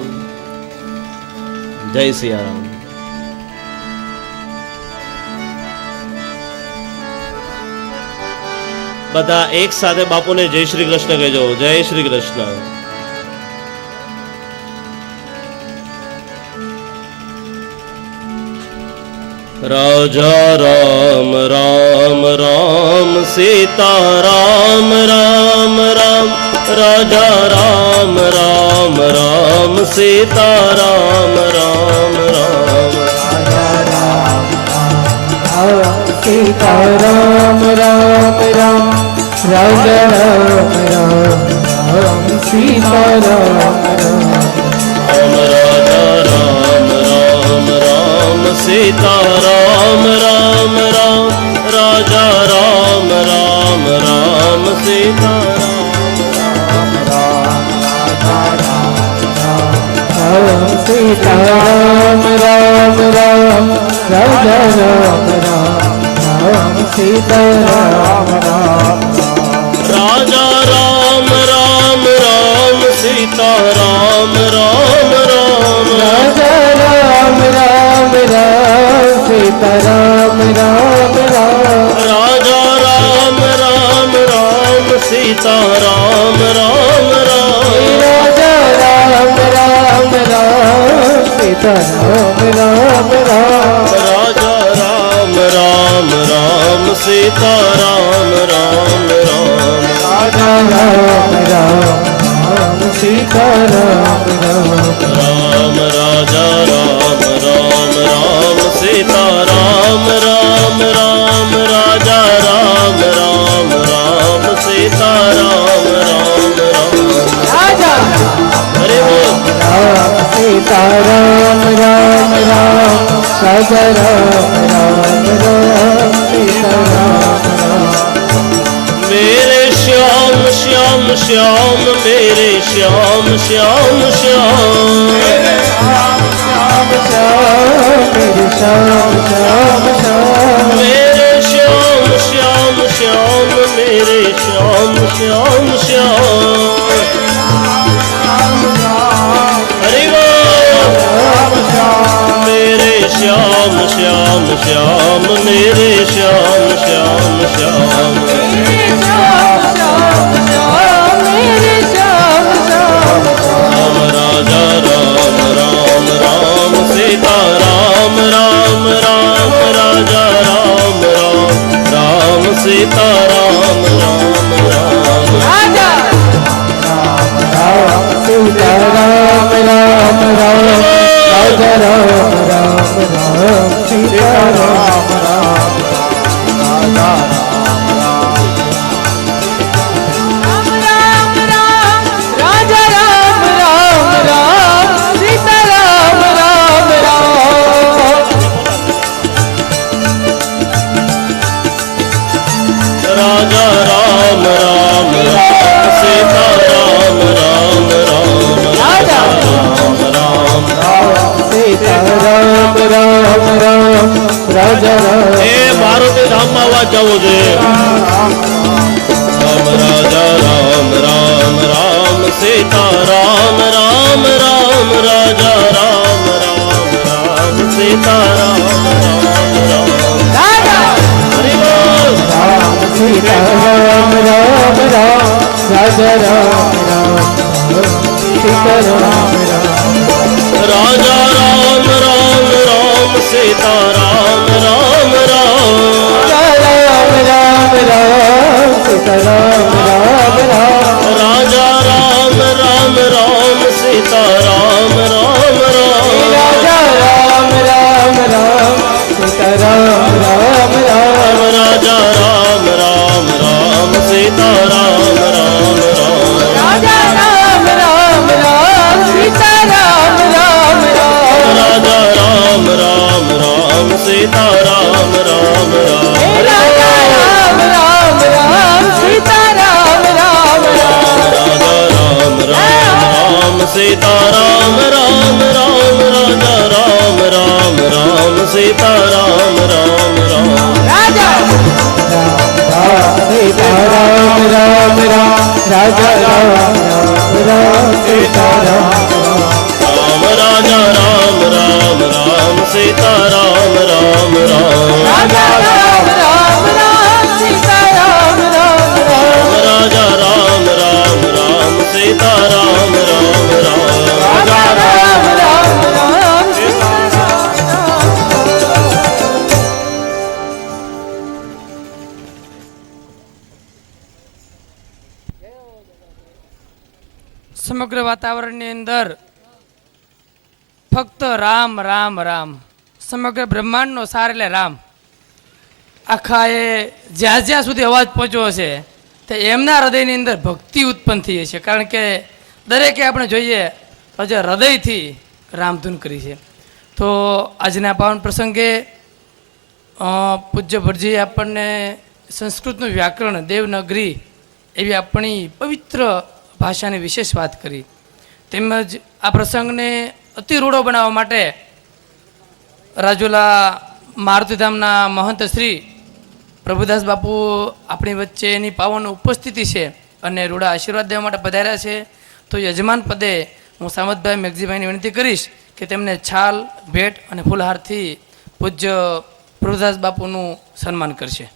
જય સિયારામ. બધા એક સાથે બાપુને જય શ્રી કૃષ્ણ કહેજો. જય શ્રી કૃષ્ણ. રાજા રામ રામ રામ સીતા રામ રામ રામ. રાજા રામ રામ રામ સીતા રામ રામ રામ. सीता राम राम राम. राजा राम राम राम सीता राम राम. राजा राम राम राम सीता राम राम राम. राजा राम राम राम सीता राम राम. सीता राम राम राम. राजा राम राम राम सीता राम राम. राजा राम राम राम सीता राम राम राम. राजा राम राम राम सीता राम राम राम. राजा राम राम राम सीता राम राम राम. राजा राम राम राम सीता राम राम राम. राजा राम राम राम सीता राम राम राम. राजा राम राम राम सीता राम राम. राम राजा राम राम राम सीता राम राम राम. राजा राम राम राम सीता राम राम राम. राजा हरे बोल. राम सीता राम राम राम. राजा राम राम राम सीता राम राम. मेरे श्याम श्याम श्याम. मेरे श्याम श्याम श्याम. मेरे श्याम श्याम श्याम. मेरे श्याम श्याम श्याम. मेरे श्याम श्याम श्याम. मेरे श्याम श्याम श्याम. हरि बोल. मेरे श्याम श्याम श्याम. मेरे श्याम श्याम श्याम. मेरे श्याम श्याम श्याम. मेरे श्याम श्याम श्याम. राम રાજા રામ એ મારુતિ ધામમાં અવાજ જવો જોઈએ. રામ રાજા રામ રામ રામ સીતા રામ રામ રામ રાજા રામ રામ રામ સીતા રામ રામ રામ. હરિ બોલ. રામ સીતા રામ રામ રામ રાજા રામ રામ સીતા રામ રામ રાજા રામ રામ રામ સીતા રામ રામ રામ. રામ રામ રામ સીતા રામ રામ રામ રાજા રામ રામ રામ સીતા રામ રામ રામ. રાજા રામ રામ રામ સીતા રામ રામ રામ રાજા રામ રામ રામ સીતા રામ રામ રામ. રાજા રામ રામ રામ સીતા રામ રામ રામ રાજા રામ રામ રામ સીતા રામ રામ રામ. રાજા રામ રામ રામ સીતા રામ રામ રામ રાજા રામ રામ રામ સીતા રામ રામ રામ. રાજા રામ રામ રામ સીતા રામ રામ રામ. રાજા રામ સીતા રામ રામ રામ રાજા રામ રામ સીતા રામ રામ રાજા રામ રામ રામ સીતા રામ રામ રામ. રાજા રામ રામ રામ સીતા રામ રામ રામ રાજા રામ રામ રામ સીતા રામ રામ રામ. રાજા રામ રામ રામ સીતા રામ સમગ્ર વાતાવરણની અંદર ફક્ત રામ રામ રામ, સમગ્ર બ્રહ્માંડનો સાર એટલે રામ. આખા એ જ્યાં જ્યાં સુધી અવાજ પહોંચ્યો છે તે એમના હૃદયની અંદર ભક્તિ ઉત્પન્ન થઈ છે. કારણ કે દરેકે આપણે જોઈએ તો જે હૃદયથી રામધૂન કરી છે. તો આજના પાવન પ્રસંગે પૂજ્ય ભટજીએ આપણને સંસ્કૃતનું વ્યાકરણ દેવનગરી એવી આપણી પવિત્ર ભાષાની વિશેષ વાત કરી. તેમજ આ પ્રસંગને અતિ રૂડો બનાવવા માટે રાજુલા મારુતિધામના મહંત શ્રી પ્રભુદાસ બાપુ આપણી વચ્ચે એની પાવન ઉપસ્થિતિ છે અને રૂડા આશીર્વાદ દેવા માટે પધાર્યા છે. તો યજમાન પદે હું સામતભાઈ મેઘજીભાઈને વિનંતી કરીશ કે તેમને છાલ, ભેટ અને ફૂલહારથી પૂજ્ય પ્રભુદાસ બાપુનું સન્માન કરશે.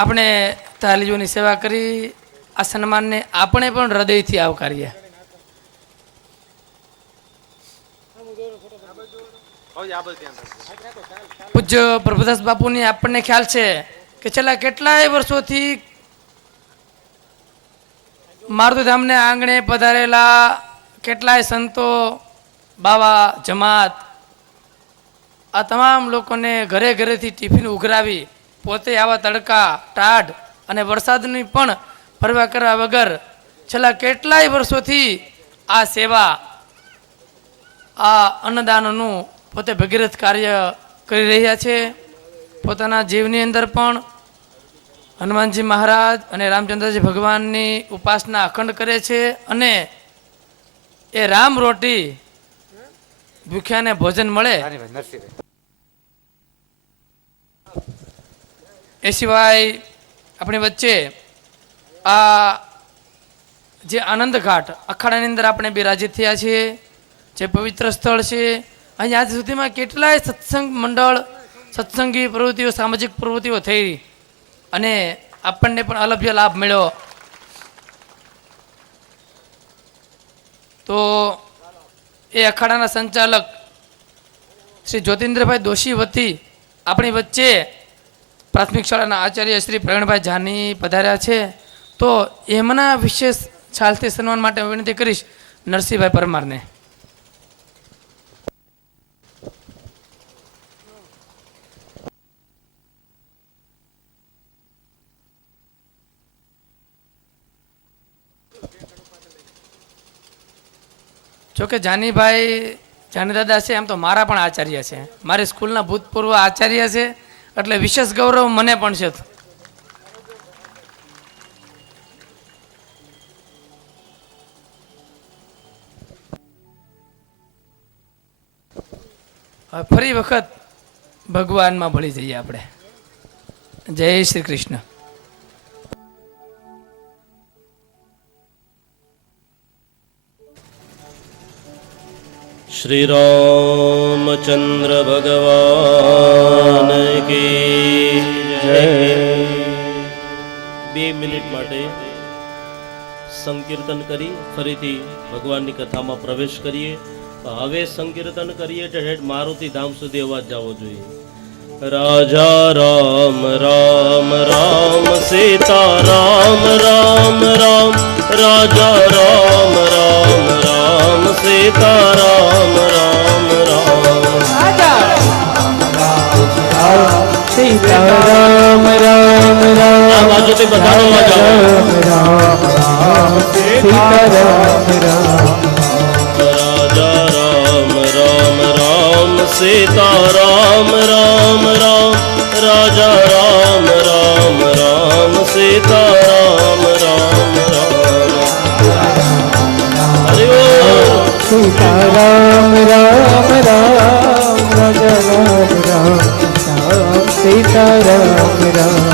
આપણે તાલીઓની સેવા કરી આ સન્માનને આપણે પણ હૃદયથી આવકારીએ. પૂજ્ય પ્રભુદાસ બાપુની આપણને ખ્યાલ છે કે છેલ્લા કેટલાય વર્ષોથી મારુતિધામને આંગણે પધારેલા કેટલાય સંતો, બાવા, જમાત, આ તમામ લોકોને ઘરે ઘરેથી ટિફિન ઉઘરાવી પોતે આવા તડકા, ટાઢ અને વરસાદની પણ પરવા કરવા વગર છેલ્લા કેટલાય વર્ષોથી આ સેવા, આ અન્નદાનનું પોતે ભગીરથ કાર્ય કરી રહ્યા છે. પોતાના જીવની અંદર પણ હનુમાનજી મહારાજ અને રામચંદ્રજી ભગવાનની ઉપાસના અખંડ કરે છે અને એ રામ રોટી ભૂખ્યાને ભોજન મળે એ સિવાય આપણી વચ્ચે આ જે આનંદ ઘાટ અખાડાની અંદર આપણે બિરાજિત થયા છીએ, જે પવિત્ર સ્થળ છે, અહીં આજ સુધીમાં કેટલાય સત્સંગ મંડળ, સત્સંગી પ્રવૃત્તિઓ, સામાજિક પ્રવૃત્તિઓ થઈ અને આપણને પણ અલભ્ય લાભ મળ્યો. તો એ અખાડાના સંચાલક શ્રી જ્યોતિન્દ્રભાઈ દોશી વતી આપણી વચ્ચે પ્રાથમિક શાળાના આચાર્ય શ્રી પ્રવીણભાઈ જાની પધાર્યા છે. તો એમના વિશેષ છાલથી સન્માન માટે હું વિનંતી કરીશ નરસિંહભાઈ પરમારને. જોકે જાનીભાઈ જાનીદાદા છે એમ તો મારા પણ આચાર્ય છે, મારી સ્કૂલના ભૂતપૂર્વ આચાર્ય છે, એટલે વિશેષ ગૌરવ મને પણ છે. હવે ફરી વખત ભગવાનમાં ભળી જઈએ આપણે. જય શ્રી કૃષ્ણ. શ્રી રામચંદ્ર ભગવાન કી જય. 2 મિનિટ માટે સંકીર્તન કરી ફરીથી ભગવાનની કથામાં પ્રવેશ કરીએ. હવે સંકીર્તન કરીએ એટલે મારુતિ ધામ સુધી અવાજ જવો જોઈએ. રાજા રામ રામ રામ સીતા રામ રામ રામ, રાજા રામ રામ રામ સીતા રામ રામ રામ, સીતારામ રામ રામ. આ બાજુથી બધાનો અવાજ આવે. રામ રામ સીતારામ રામ. રાજા રામ રામ રામ સીતા રામ રામ રામ, રાજા રામ રામ રામ સીતા રામ રામ રામ. હરિ બોલ. સીતારામ રામ રામ, રાજા રામ રામ રામ, સીતારામ રામ.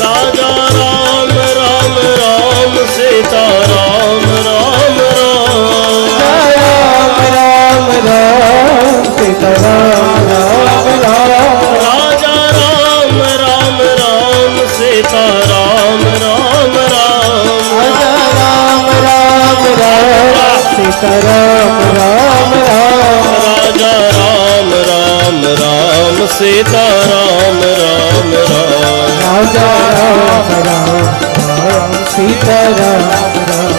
રાજા રામ રામ રામ સીતા રામ રામ રામ, રામ રામ રામ, સીતારામ રામ રામ. રાજા રામ રામ રામ સીતા રામ રામ રામ, રાજા રામ રામ રામ, સીતારામ રામ રામ. રાજા રામ રામ રામ સીતા રામ રામ રામ, રાજા રામ રામ રામ, સીતારામ રામ.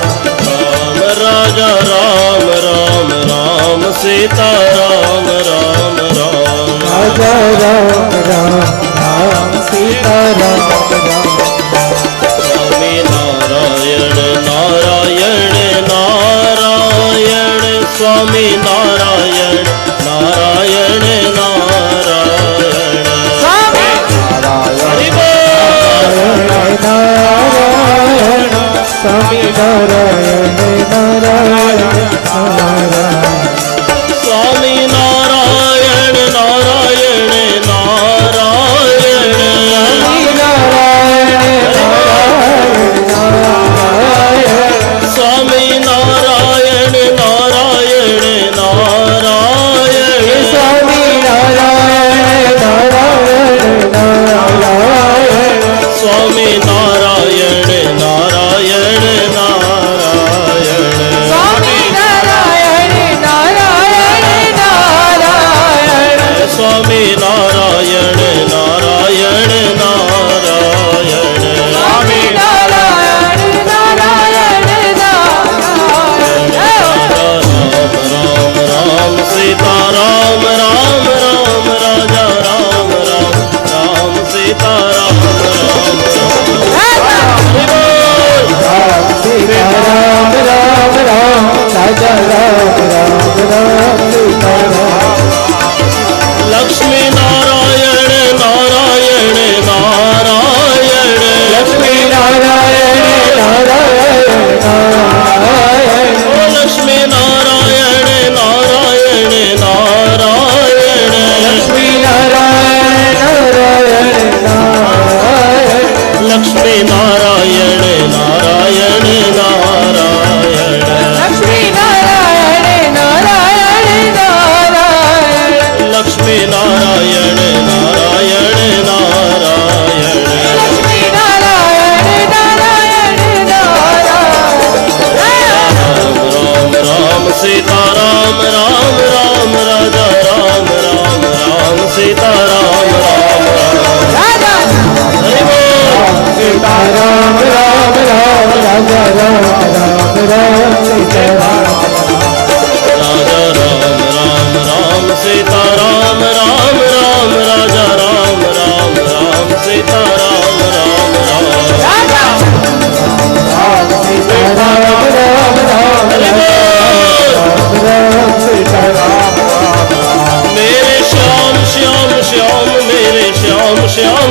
રામ રાજા રામ રામ રામ સીતા રામ રામ રામ, રાજા રામ રામ રામ, સીતારામ રામ. સ્વામી નારાયણ નારાયણ નારાયણ, સ્વામી નારાયણ નારાયણ નારાયણ. હરિ બોલ. નારાયણ સ્વામી નારાયણ નારાયણ નારાયણ. સ્વામી નારાયણ નારાયણ નારાયણ, સ્વામી નારાયણ નારાયણ નારાયણ. સ્વામી નારાયણ નારાયણ નારાયણ, સ્વામી નારાયણ નારાયણ નારાયણ નારાયણ. સ્વામી નારાયણ નારાયણ નારાયણ, સ્વામી નારાયણ નારાયણ નારાયણ નારાયણ. સ્વામી નારાયણ નારાયણ નારાયણ. રામ રામ સીતા રામ રામ રામ, રાજા રામ રામ રામ સીતા રામ રામ રામ. સીતારામ રામ રામ, રાજા રામ રામ રામ, સીતારામ. લક્ષ્મી નારાયણ નારાયણ નારાયણ, લક્ષ્મી નારાયણ નારાયણ નારાયણ. લક્ષ્મી નારાયણ નારાયણ નારાયણ, લક્ષ્મી નારાયણ નારાયણ નારાયણ. લક્ષ્મી નારાયણ નારાયણ નારાયણ, લક્ષ્મી નારાયણ નારાયણ નારાયણ. લક્ષ્મી નારાયણ નારાયણ નારાયણ, લક્ષ્મી નારાયણ નારાયણ નારાયણ. રામ રામ સીતા રામ રામ રામ, રાજા રામ રામ રામ સીતા રામ રામ રામ. હરિ બોલ. સીતા રામ રામ રામ, રાજા રામ રામ રામ, સીતા રામ. રાજા રામ રામ રામ, સીતા રામ રામ રામ, રાજા રામ રામ રામ, સીતા રામ રામ રામ. સીતા રામ રામ રામ, હરિ બોલ.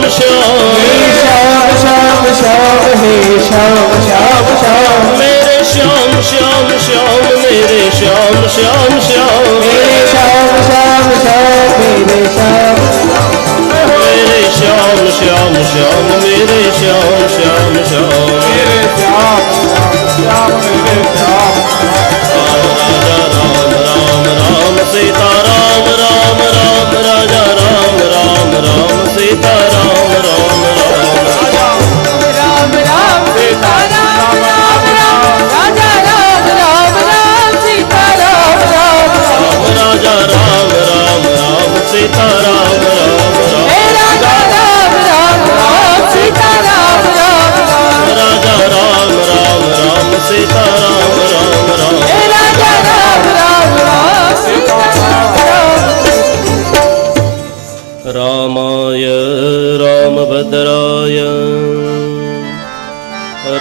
श्याम श्याम श्याम हे श्याम श्याम श्याम मेरे श्याम श्याम श्याम मेरे श्याम श्याम श्याम मेरे श्याम श्याम श्याम मेरे श्याम मेरे श्याम श्याम श्याम मेरे श्याम श्याम श्याम मेरे श्याम श्याम मेरे श्याम राजा राम राम राम सीता राम राम राम राजा राम राम राम सीता राम राम राम राम राम सीता राम राम राम राजा राम राम राम सीता राम राम राम राजा राम राम राम सीता राम राम राम हे राजा राम राम राम सीता राम राम राम राजा राम राम राम सीता राम राम राम हे राजा राम राम राम सीता राम राम रामाय रामभद्राय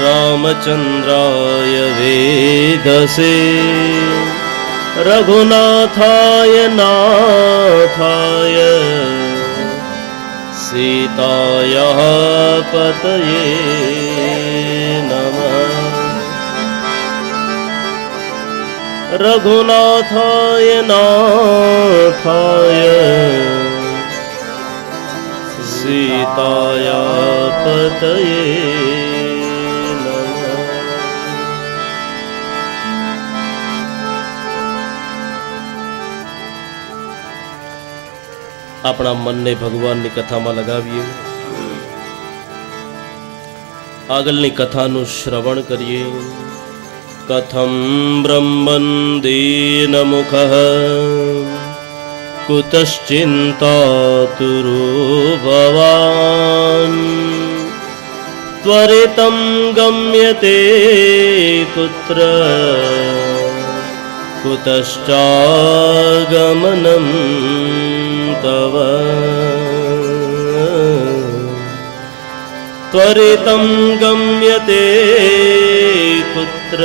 रामचन्द्राय वेदसे रघुनाथाय नाथाय सीतायाः पतये नमः रघुनाथाय नाथाय सीताया पतये नमः આપણા મનને ભગવાનની કથામાં લગાવીએ આગળની કથાનું શ્રવણ કરીએ કથમ બ્રહ્મન દીન મુખ कुतश्चिन्तातुरो भवान् त्वरितं गम्यते कुत्र कुतश्चागमनं तव त्वरितं गम्यते कुत्र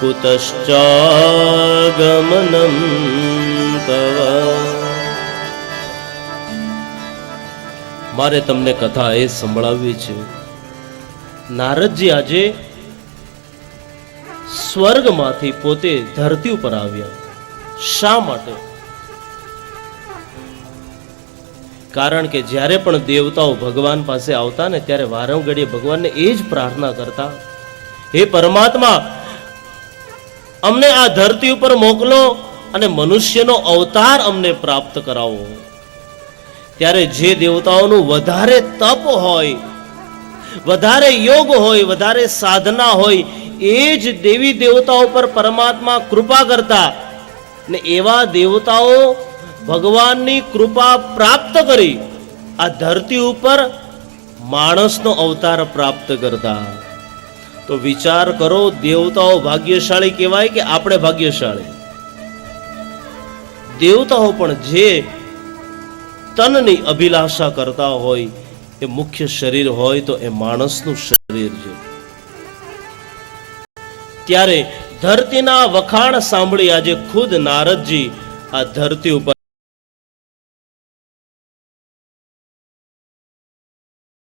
कुतश्चागमनं तव મારે તમને કથા એ સંભળાવવી છે નારદજી આજે સ્વર્ગમાંથી પોતે ધરતી ઉપર આવ્યા શા માટે કારણ કે જ્યારે પણ દેવતાઓ ભગવાન પાસે આવતા ને ત્યારે વારંઘડીએ ભગવાનને એ જ પ્રાર્થના કરતા હે પરમાત્મા અમને આ ધરતી ઉપર મોકલો અને મનુષ્યનો અવતાર અમને પ્રાપ્ત કરાવો ત્યારે જે દેવતાઓનું વધારે તપ હોય વધારે યોગ હોય વધારે સાધના હોય એ જ દેવી દેવતાઓ પર પરમાત્મા કૃપા કરતા ને એવા દેવતાઓ ભગવાનની કૃપા પ્રાપ્ત કરી આ ધરતી ઉપર માણસનો અવતાર પ્રાપ્ત કરતા તો વિચાર કરો દેવતાઓ ભાગ્યશાળી કહેવાય કે આપણે ભાગ્યશાળી દેવતાઓ પણ જે તનની અભિલાષા કરતા હોય એ મુખ્ય શરીર હોય તો એ માણસનું શરીર છે ત્યારે ધરતીના વખાણ સાંભળી આજે ખુદ નારદજી આ ધરતી ઉપર